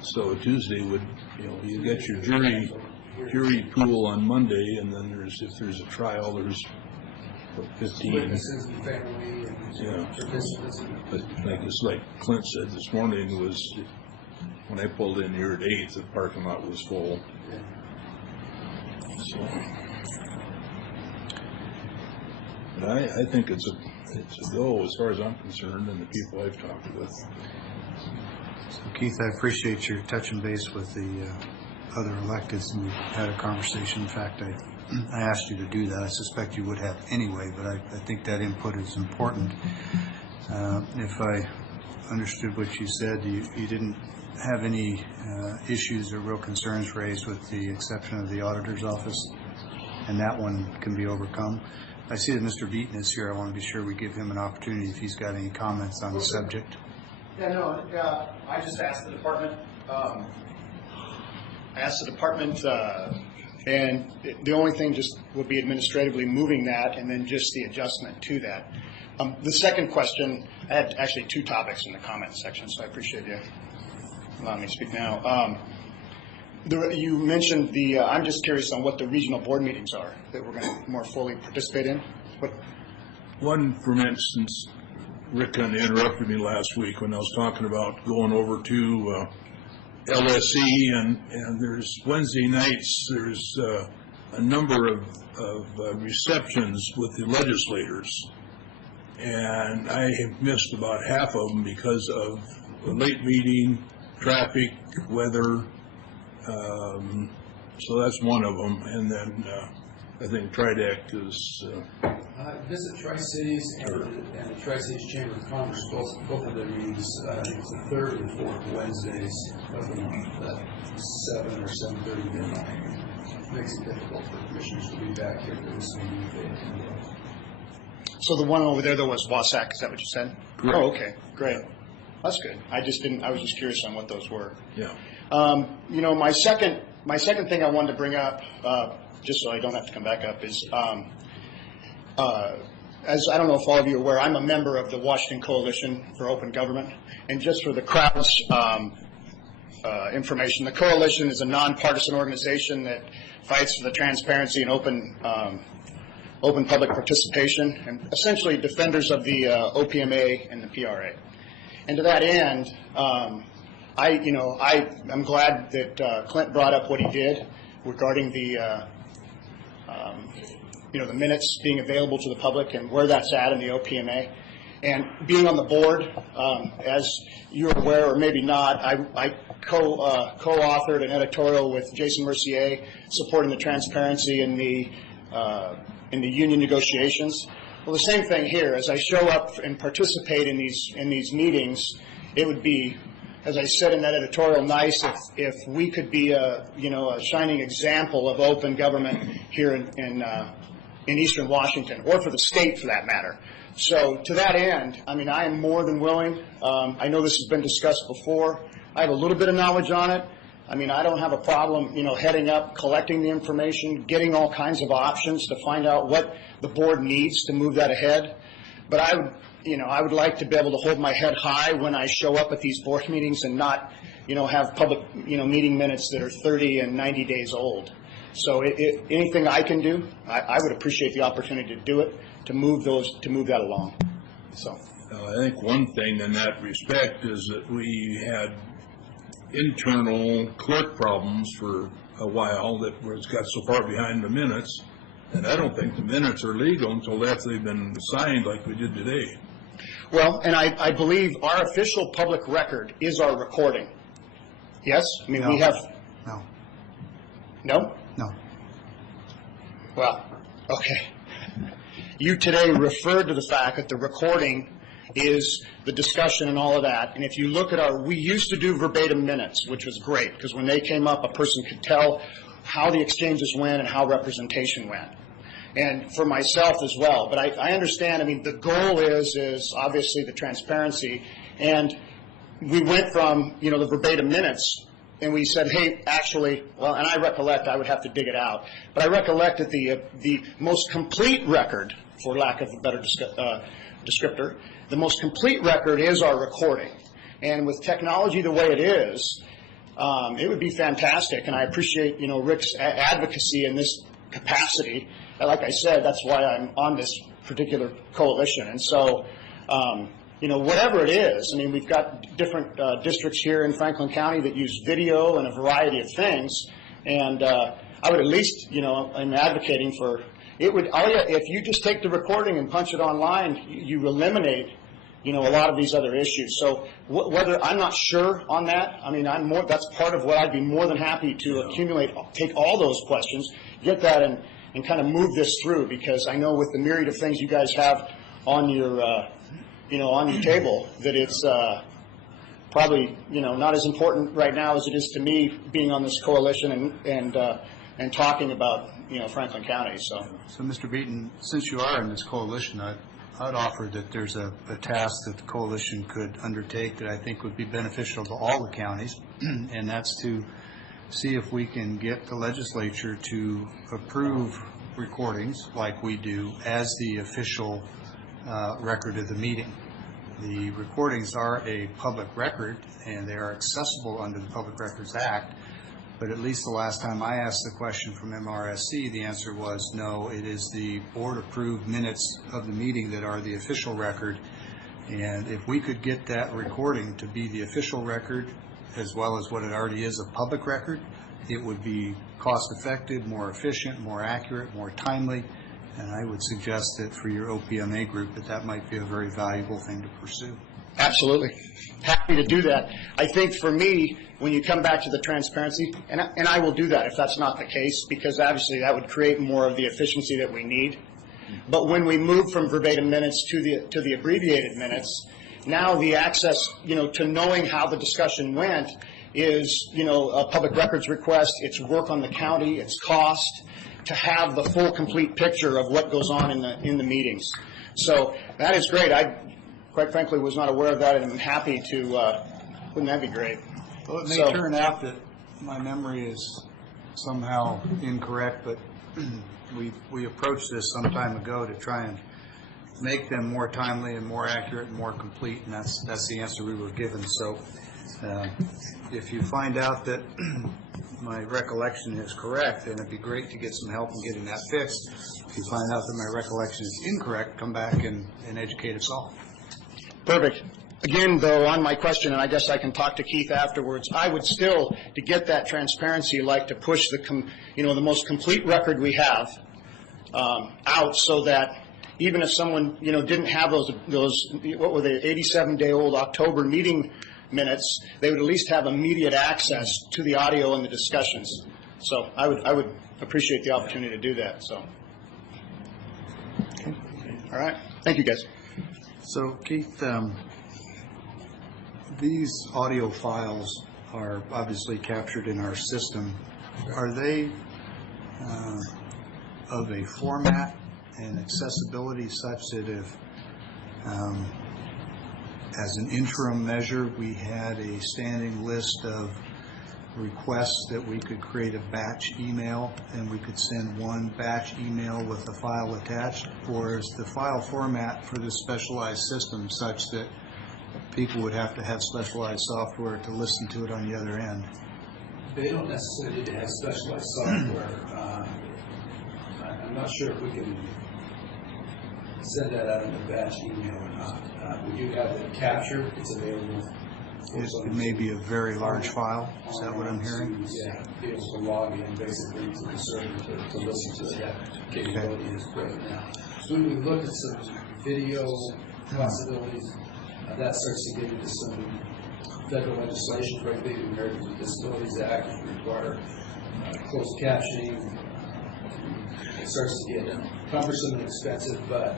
So Tuesday would, you get your jury pool on Monday, and then if there's a trial, there's 15. Witnesses and family and participants. But like Clint said this morning, was when I pulled in here at 8, the parking lot was full. Yeah. So, but I think it's a go as far as I'm concerned, and the people I've talked with. So Keith, I appreciate your touching base with the other electeds, and we've had a conversation. In fact, I asked you to do that. I suspect you would have anyway, but I think that input is important. If I understood what you said, you didn't have any issues or real concerns raised with the exception of the auditor's office, and that one can be overcome. I see that Mr. Beaton is here. I want to be sure we give him an opportunity if he's got any comments on the subject. I just asked the department. And the only thing just will be administratively moving that, and then just the adjustment to that. The second question, I had actually 2 topics in the comment section, so I appreciate you allowing me to speak now. You mentioned I'm just curious on what the regional board meetings are that we're going to more fully participate in. One, for instance, Rick kind of interrupted me last week when I was talking about going over to LSE, and there's Wednesday nights, there's a number of receptions with the legislators, and I have missed about half of them because of a late meeting, traffic, weather. So that's one of them, and then I think TRIDAC is. Visit Tri-Cities and the Tri-Cities Chamber of Commerce, both of their meetings, it's the 3rd and 4th Wednesdays of the month at 7 or 7:30 midnight. Makes it difficult for commissioners to be back here for this meeting if they attend. So the one over there, though, was Wassac, is that what you said? Correct. Oh, okay, great. That's good. I was just curious on what those were. Yeah. My second thing I wanted to bring up, just so I don't have to come back up, is as I don't know if all of you are aware, I'm a member of the Washington Coalition for Open Government. And just for the crowd's information, the Coalition is a nonpartisan organization that fights for the transparency and open public participation, and essentially defenders of the OPMA and the PRA. And to that end, I'm glad that Clint brought up what he did regarding the minutes being available to the public and where that's at in the OPMA. And being on the board, as you're aware or maybe not, I co-authored an editorial with Jason Mercier supporting the transparency in the union negotiations. Well, the same thing here. As I show up and participate in these meetings, it would be, as I said in that editorial, nice if we could be a shining example of open government here in Eastern Washington, or for the state for that matter. So to that end, I mean, I am more than willing. I know this has been discussed before. I have a little bit of knowledge on it. I mean, I don't have a problem, heading up, collecting the information, getting all kinds of options to find out what the board needs to move that ahead. But I would like to be able to hold my head high when I show up at these board meetings and not, have public, meeting minutes that are 30 and 90 days old. So anything I can do, I would appreciate the opportunity to do it, to move that along. So I think one thing in that respect is that we had internal clerk problems for a while that got so far behind the minutes, and I don't think the minutes are legal until after they've been signed like we did today. Well, and I believe our official public record is our recording. Yes? I mean, we have... No. No? No. Well, okay. You today referred to the fact that the recording is the discussion and all of that. And if you look at we used to do verbatim minutes, which was great, because when they came up, a person could tell how the exchanges went and how representation went. And for myself as well. But I understand, I mean, the goal is obviously the transparency. And we went from, the verbatim minutes, and we said, hey, actually, well, and I recollect, I would have to dig it out, but I recollect that the most complete record, for lack of a better descriptor, the most complete record is our recording. And with technology the way it is, it would be fantastic, and I appreciate, Rick's advocacy in this capacity. And like I said, that's why I'm on this particular coalition. And so, whatever it is, I mean, we've got different districts here in Franklin County that use video and a variety of things, and I would at least, I'm advocating for, if you just take the recording and punch it online, you eliminate, a lot of these other issues. So whether, I'm not sure on that. I mean, that's part of what I'd be more than happy to accumulate, take all those questions, get that and kind of move this through, because I know with the myriad of things you guys have on your, on your table, that it's probably, not as important right now as it is to me being on this coalition and talking about, Franklin County. So, Mr. Beaton, since you are in this coalition, I'd offer that there's a task that the coalition could undertake that I think would be beneficial to all the counties, and that's to see if we can get the legislature to approve recordings like we do as the official record of the meeting. The recordings are a public record, and they are accessible under the Public Records Act, but at least the last time I asked the question from MRSC, the answer was no, it is the board-approved minutes of the meeting that are the official record, and if we could get that recording to be the official record as well as what it already is, a public record, it would be cost-effective, more efficient, more accurate, more timely, and I would suggest that for your OPMA group that might be a very valuable thing to pursue. Absolutely. Happy to do that. I think for me, when you come back to the transparency, and I will do that if that's not the case, because obviously that would create more of the efficiency that we need. But when we move from verbatim minutes to the abbreviated minutes, now the access, to knowing how the discussion went is, a public records request, it's work on the county, it's cost, to have the full, complete picture of what goes on in the meetings. So that is great. I, quite frankly, was not aware of that, and I'm happy to, wouldn't that be great? Well, it may So- turn out that my memory is somehow incorrect, but we approached this some time ago to try and make them more timely and more accurate and more complete, and that's the answer we were given. So if you find out that my recollection is correct, then it'd be great to get some help in getting that fixed. If you find out that my recollection is incorrect, come back and educate us all. Perfect. Again, though, on my question, and I guess I can talk to Keith afterwards, I would still, to get that transparency, like to push the most complete record we have out, so that even if someone, didn't have those, what were they, 87-day-old October meeting minutes, they would at least have immediate access to the audio and the discussions. So I would appreciate the opportunity to do that, so. Okay. All right. Thank you, guys. So, Keith, these audio files are obviously captured in our system. Are they of a format and accessibility such that if, as an interim measure, we had a standing list of requests that we could create a batch email and we could send one batch email with the file attached? Or is the file format for this specialized system such that people would have to have specialized software to listen to it on the other end? They don't necessarily need to have specialized software. I'm not sure if we can send that out in a batch email or not. We do have the capture. It's available. It may be a very large file. Is that what I'm hearing? Yeah, be able to log in basically to the server to listen to it. That capability is great now. So when we look at some video possibilities, that starts to get into some federal legislation, frankly, the Americans with Disabilities Act, which require closed captioning. It starts to get cumbersome and expensive, but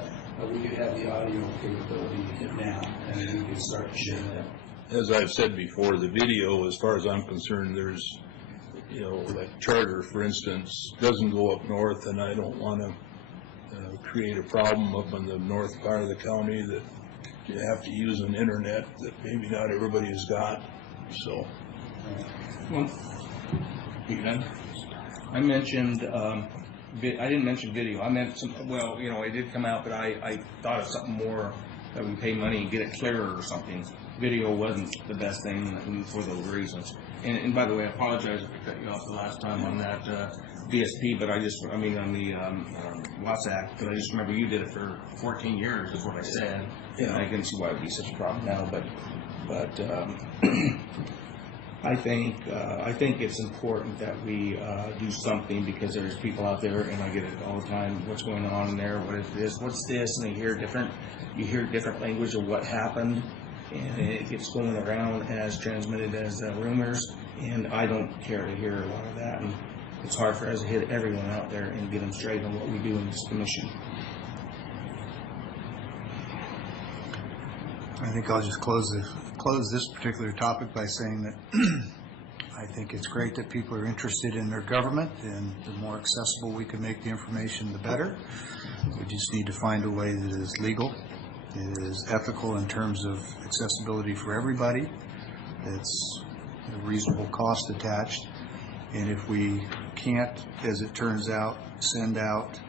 we do have the audio capability now, and we can start to share that. As I've said before, the video, as far as I'm concerned, there's, like Charter, for instance, doesn't go up north, and I don't want to create a problem up in the north part of the county that you have to use an internet that maybe not everybody has got. So, Well, you done? I mentioned, I didn't mention video. I meant it did come out, but I thought of something more that we pay money and get it clearer or something. Video wasn't the best thing for those reasons. And by the way, I apologize if I cut you off the last time on that VSP, but on the WhatsApp, but I just remember you did it for 14 years is what I said. Yeah. I can see why it would be such a problem now, but I think it's important that we do something, because there's people out there, and I get it all the time, what's going on in there, what is this, what's this, and you hear different language of what happened, and it gets going around as transmitted as rumors, and I don't care to hear a lot of that, and it's hard for us to hit everyone out there and get them straight on what we do in this commission. I think I'll just close this particular topic by saying that I think it's great that people are interested in their government, and the more accessible we can make the information, the better. We just need to find a way that is legal, it is ethical in terms of accessibility for everybody, it's a reasonable cost attached, and if we can't, as it turns out, send out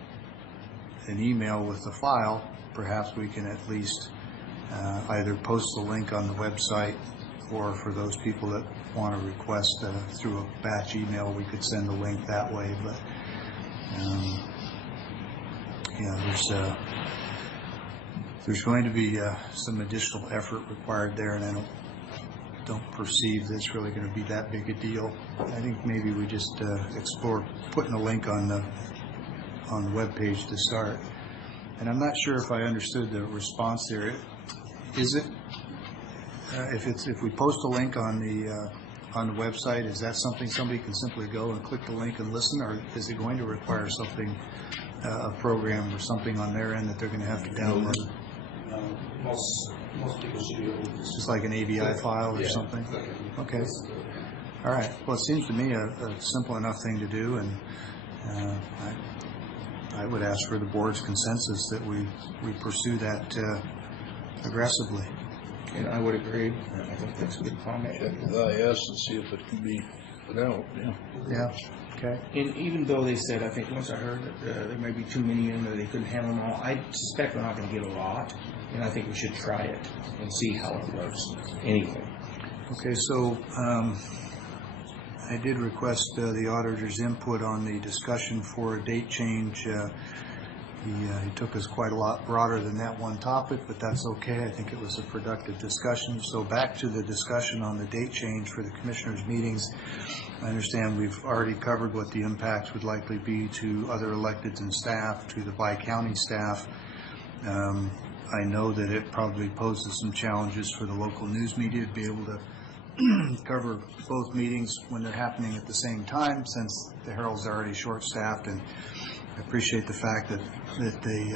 an email with the file, perhaps we can at least either post the link on the website, or for those people that want to request through a batch email, we could send the link that way. But there's going to be some additional effort required there, and I don't perceive that it's really going to be that big a deal. I think maybe we just explore putting a link on the web page to start. And I'm not sure if I understood the response there. Is it if we post a link on the website, is that something somebody can simply go and click the link and listen, or is it going to require something, a program or something on their end that they're going to have to download? Most people should be able to. It's just like an ABI file or something? Okay. All right. Well, it seems to me a simple enough thing to do, and I would ask for the board's consensus that we pursue that aggressively. And I would agree. I think that's a good comment. Check with IS and see if it can be put out, yeah. Yeah, okay. And even though they said, I think once I heard that there may be too many in there, they couldn't handle them all, I suspect we're not going to get a lot, and I think we should try it and see how it works anyway. Okay, so I did request the auditor's input on the discussion for a date change. He took us quite a lot broader than that one topic, but that's okay. I think it was a productive discussion. So back to the discussion on the date change for the commissioners' meetings. I understand we've already covered what the impacts would likely be to other electeds and staff, to the bi-county staff. I know that it probably poses some challenges for the local news media to be able to cover both meetings when they're happening at the same time, since the Herald's already short-staffed, and I appreciate the fact that they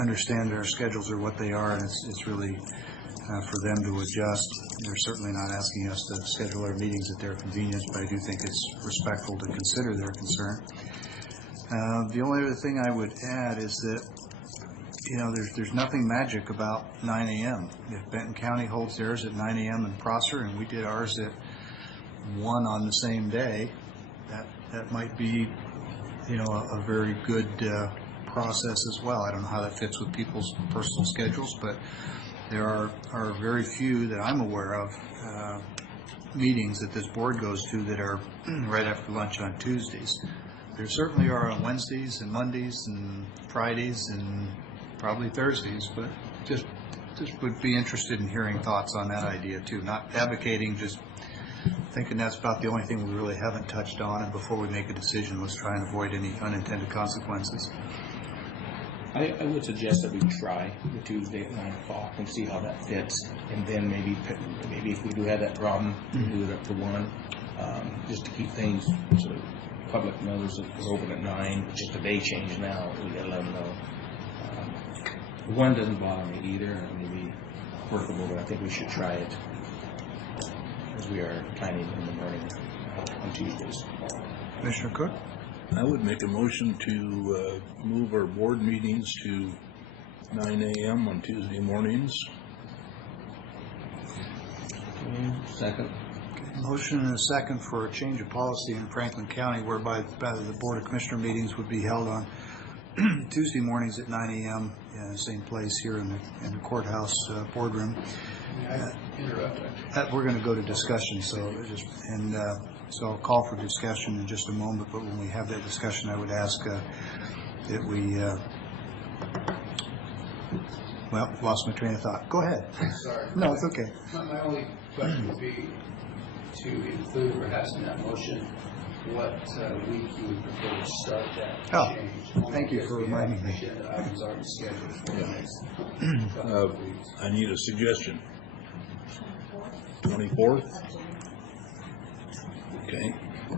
understand their schedules are what they are, and it's really for them to adjust. They're certainly not asking us to schedule our meetings at their convenience, but I do think it's respectful to consider their concern. The only other thing I would add is that, you know, there's nothing magic about 9 a.m. If Benton County holds theirs at 9 a.m. in Prosser, and we did ours at 1 on the same day, that might be, you know, a very good process as well. I don't know how that fits with people's personal schedules, but there are very few that I'm aware of meetings that this board goes to that are right after lunch on Tuesdays. There certainly are on Wednesdays and Mondays and Fridays and probably Thursdays, but just would be interested in hearing thoughts on that idea too. Not advocating, just thinking that's about the only thing we really haven't touched on, and before we make a decision, let's try and avoid any unintended consequences. I would suggest that we try the Tuesday at 9 o'clock and see how that fits, and then maybe if we do have that problem, do it up to 1, just to keep things so the public knows that we're open at 9. It's just a day change now. We got to let them know. 1 doesn't bother me either, and it may be workable, but I think we should try it as we are planning in the morning on Tuesdays. Commissioner Cook? I would make a motion to move our board meetings to 9 a.m. on Tuesday mornings. Second. Motion and a second for a change of policy in Franklin County whereby the Board of Commissioner meetings would be held on Tuesday mornings at 9 a.m. in the same place here in the courthouse boardroom. We're going to go to discussion, so so I'll call for discussion in just a moment, but when we have that discussion, I would ask that we, well, lost my train of thought. Go ahead. Sorry. No, it's okay. My only question would be to include perhaps in that motion what week you would prefer to start that change. Thank you for reminding me. Agenda items already scheduled for the next couple of weeks. I need a suggestion. 24th? Okay.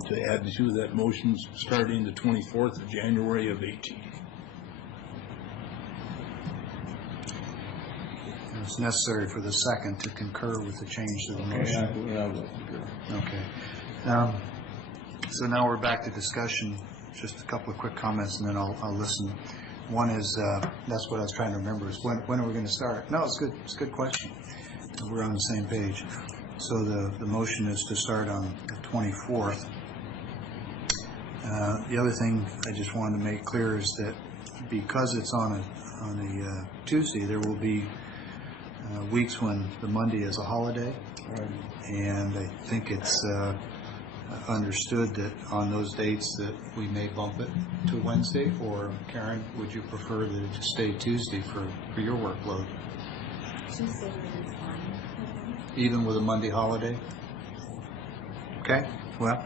To add to that motion, starting the 24th of January of 18. It's necessary for the second to concur with the change to the motion. Okay. So now we're back to discussion. Just a couple of quick comments, and then I'll listen. One is, that's what I was trying to remember, is when are we going to start? No, it's good. It's a good question. We're on the same page. So the motion is to start on the 24th. The other thing I just wanted to make clear is that because it's on a Tuesday, there will be weeks when the Monday is a holiday, and I think it's understood that on those dates that we may bump it to Wednesday. Or Karen, would you prefer that it just stay Tuesday for your workload? Tuesday is fine. Even with a Monday holiday? Okay, well,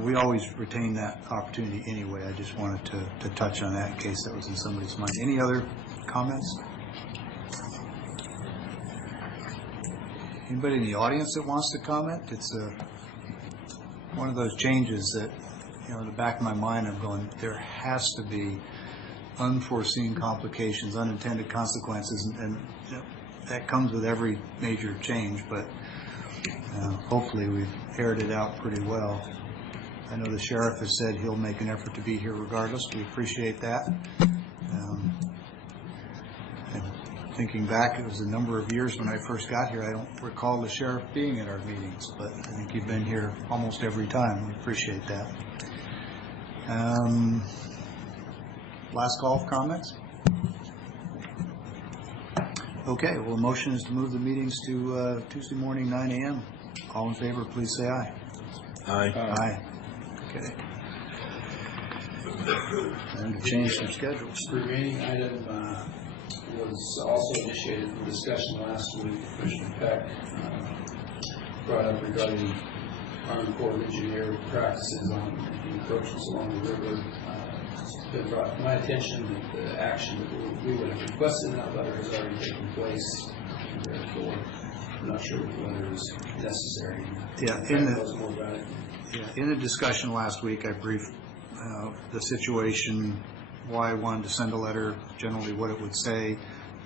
we always retain that opportunity anyway. I just wanted to touch on that in case that was in somebody's mind. Any other comments? Anybody in the audience that wants to comment? It's one of those changes that, you know, in the back of my mind I'm going, there has to be unforeseen complications, unintended consequences, and you know, that comes with every major change, but hopefully we've aired it out pretty well. I know the sheriff has said he'll make an effort to be here regardless. We appreciate that. thinking back, it was a number of years when I first got here. I don't recall the sheriff being at our meetings, but I think you've been here almost every time. We appreciate that. Last call for comments? Okay, well, the motion is to move the meetings to Tuesday morning, 9 a.m. All in favor, please say aye. Aye. Aye. Okay. And to change some schedules. The remaining item was also initiated for discussion last week. Commissioner Peck brought up regarding Army Corps of Engineer practices on encroachments along the river. It's been brought to my attention that the action that we would have requested in that letter has already taken place. And therefore, I'm not sure whether it was necessary. In the discussion last week, I briefed the situation, why I wanted to send a letter, generally what it would say.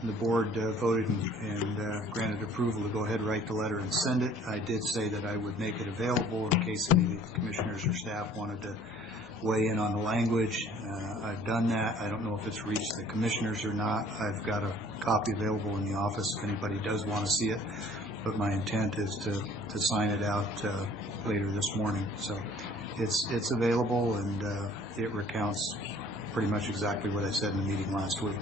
And the board voted and granted approval to go ahead, write the letter, and send it. I did say that I would make it available in case any of the commissioners or staff wanted to weigh in on the language. I've done that. I don't know if it's reached the commissioners or not. I've got a copy available in the office if anybody does want to see it. But my intent is to sign it out later this morning. So it's available, and it recounts pretty much exactly what I said in the meeting last week.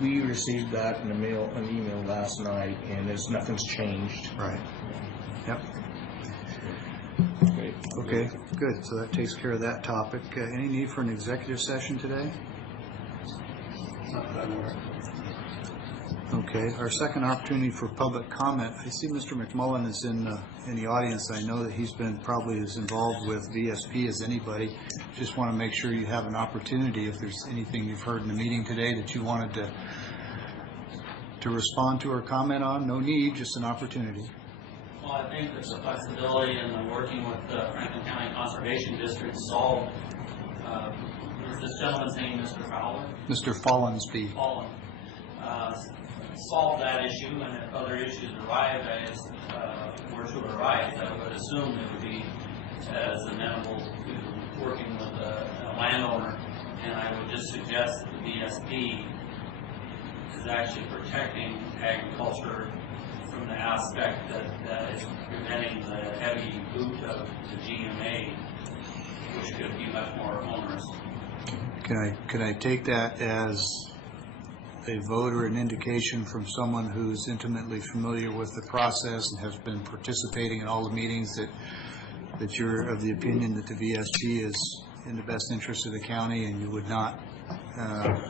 We received that in an email last night, and nothing's changed. Right. Yep. Okay. Okay, good. So that takes care of that topic. Any need for an executive session today? Not that I'm aware of. Okay, our second opportunity for public comment. I see Mr. McMullen is in the audience. I know that he's been probably as involved with VSP as anybody. Just want to make sure you have an opportunity if there's anything you've heard in the meeting today that you wanted to respond to or comment on. No need, just an opportunity. Well, I think there's a flexibility in the working with the Franklin County Conservation District solved. This gentleman's name, Mr. Fowler? Mr. Follansby. Fallen. Solve that issue, and if other issues were to arise, I would assume it would be as amenable to working with a landowner. And I would just suggest that the VSP is actually protecting agriculture from the aspect that it's preventing the heavy boot of the GMA, which could be much more onerous. Can I take that as a vote or an indication from someone who's intimately familiar with the process and has been participating in all the meetings that you're of the opinion that the VSP is in the best interest of the county and you would not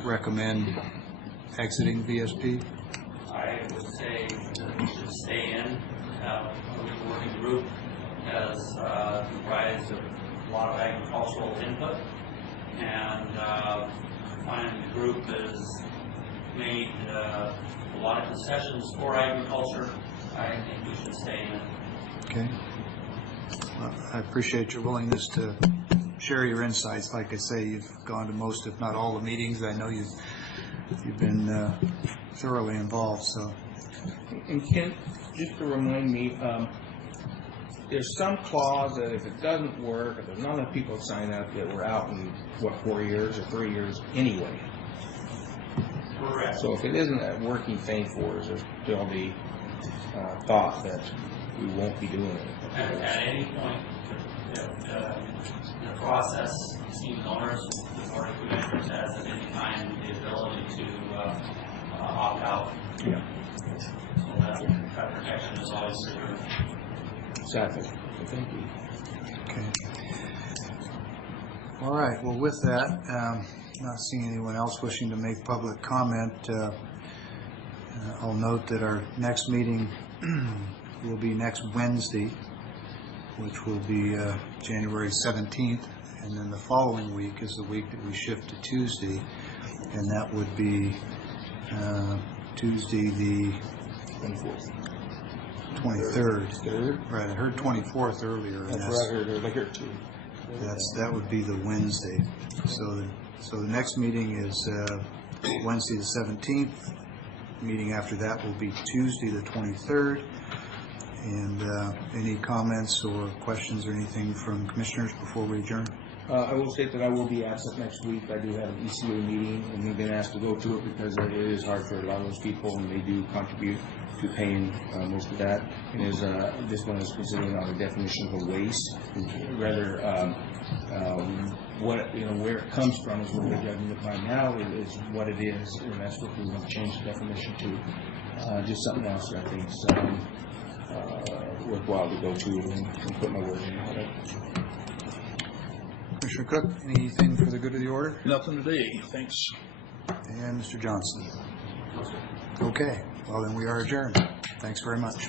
recommend exiting VSP? I would say that we should stay in. A working group as comprised of a lot of agricultural input, and finally the group has made a lot of concessions for agriculture. I think we should stay in. Okay. Well, I appreciate your willingness to share your insights. Like I say, you've gone to most, if not all, the meetings. I know you've been thoroughly involved. So. And Ken, just to remind me, there's some clause that if it doesn't work, if there's not enough people sign up, that we're out in 4 years or 3 years anyway. Correct. So if it isn't a working thing for us, there's still the thought that we won't be doing it. At any point, if the process seems onerous, the Board of Commissioners has at any time the ability to opt out. Yeah. So that protection is always reserved. Exactly. So thank you. Okay. All right. Well, with that, not seeing anyone else wishing to make public comment, I'll note that our next meeting will be next Wednesday, which will be January 17th, and then the following week is the week that we shift to Tuesday, and that would be Tuesday the 23rd. Right, I heard 24th earlier. That's what I heard earlier too. That would be the Wednesday. So the next meeting is Wednesday the 17th. Meeting after that will be Tuesday the 23rd. And any comments or questions or anything from commissioners before we adjourn? I will state that I will be absent next week. I do have an ECA meeting, and we've been asked to go to it because it is hard for a lot of those people, and they do contribute to paying most of that. And this one is considering on the definition of a waste, rather where it comes from is what we're judging it by now is what it is, and that's what we want to change the definition to. Just something else that I think is worthwhile to go to and put my word in on it. Commissioner Cook, anything for the good of the order? Nothing today, thanks. And Mr. Johnson? Okay, well then we are adjourned. Thanks very much.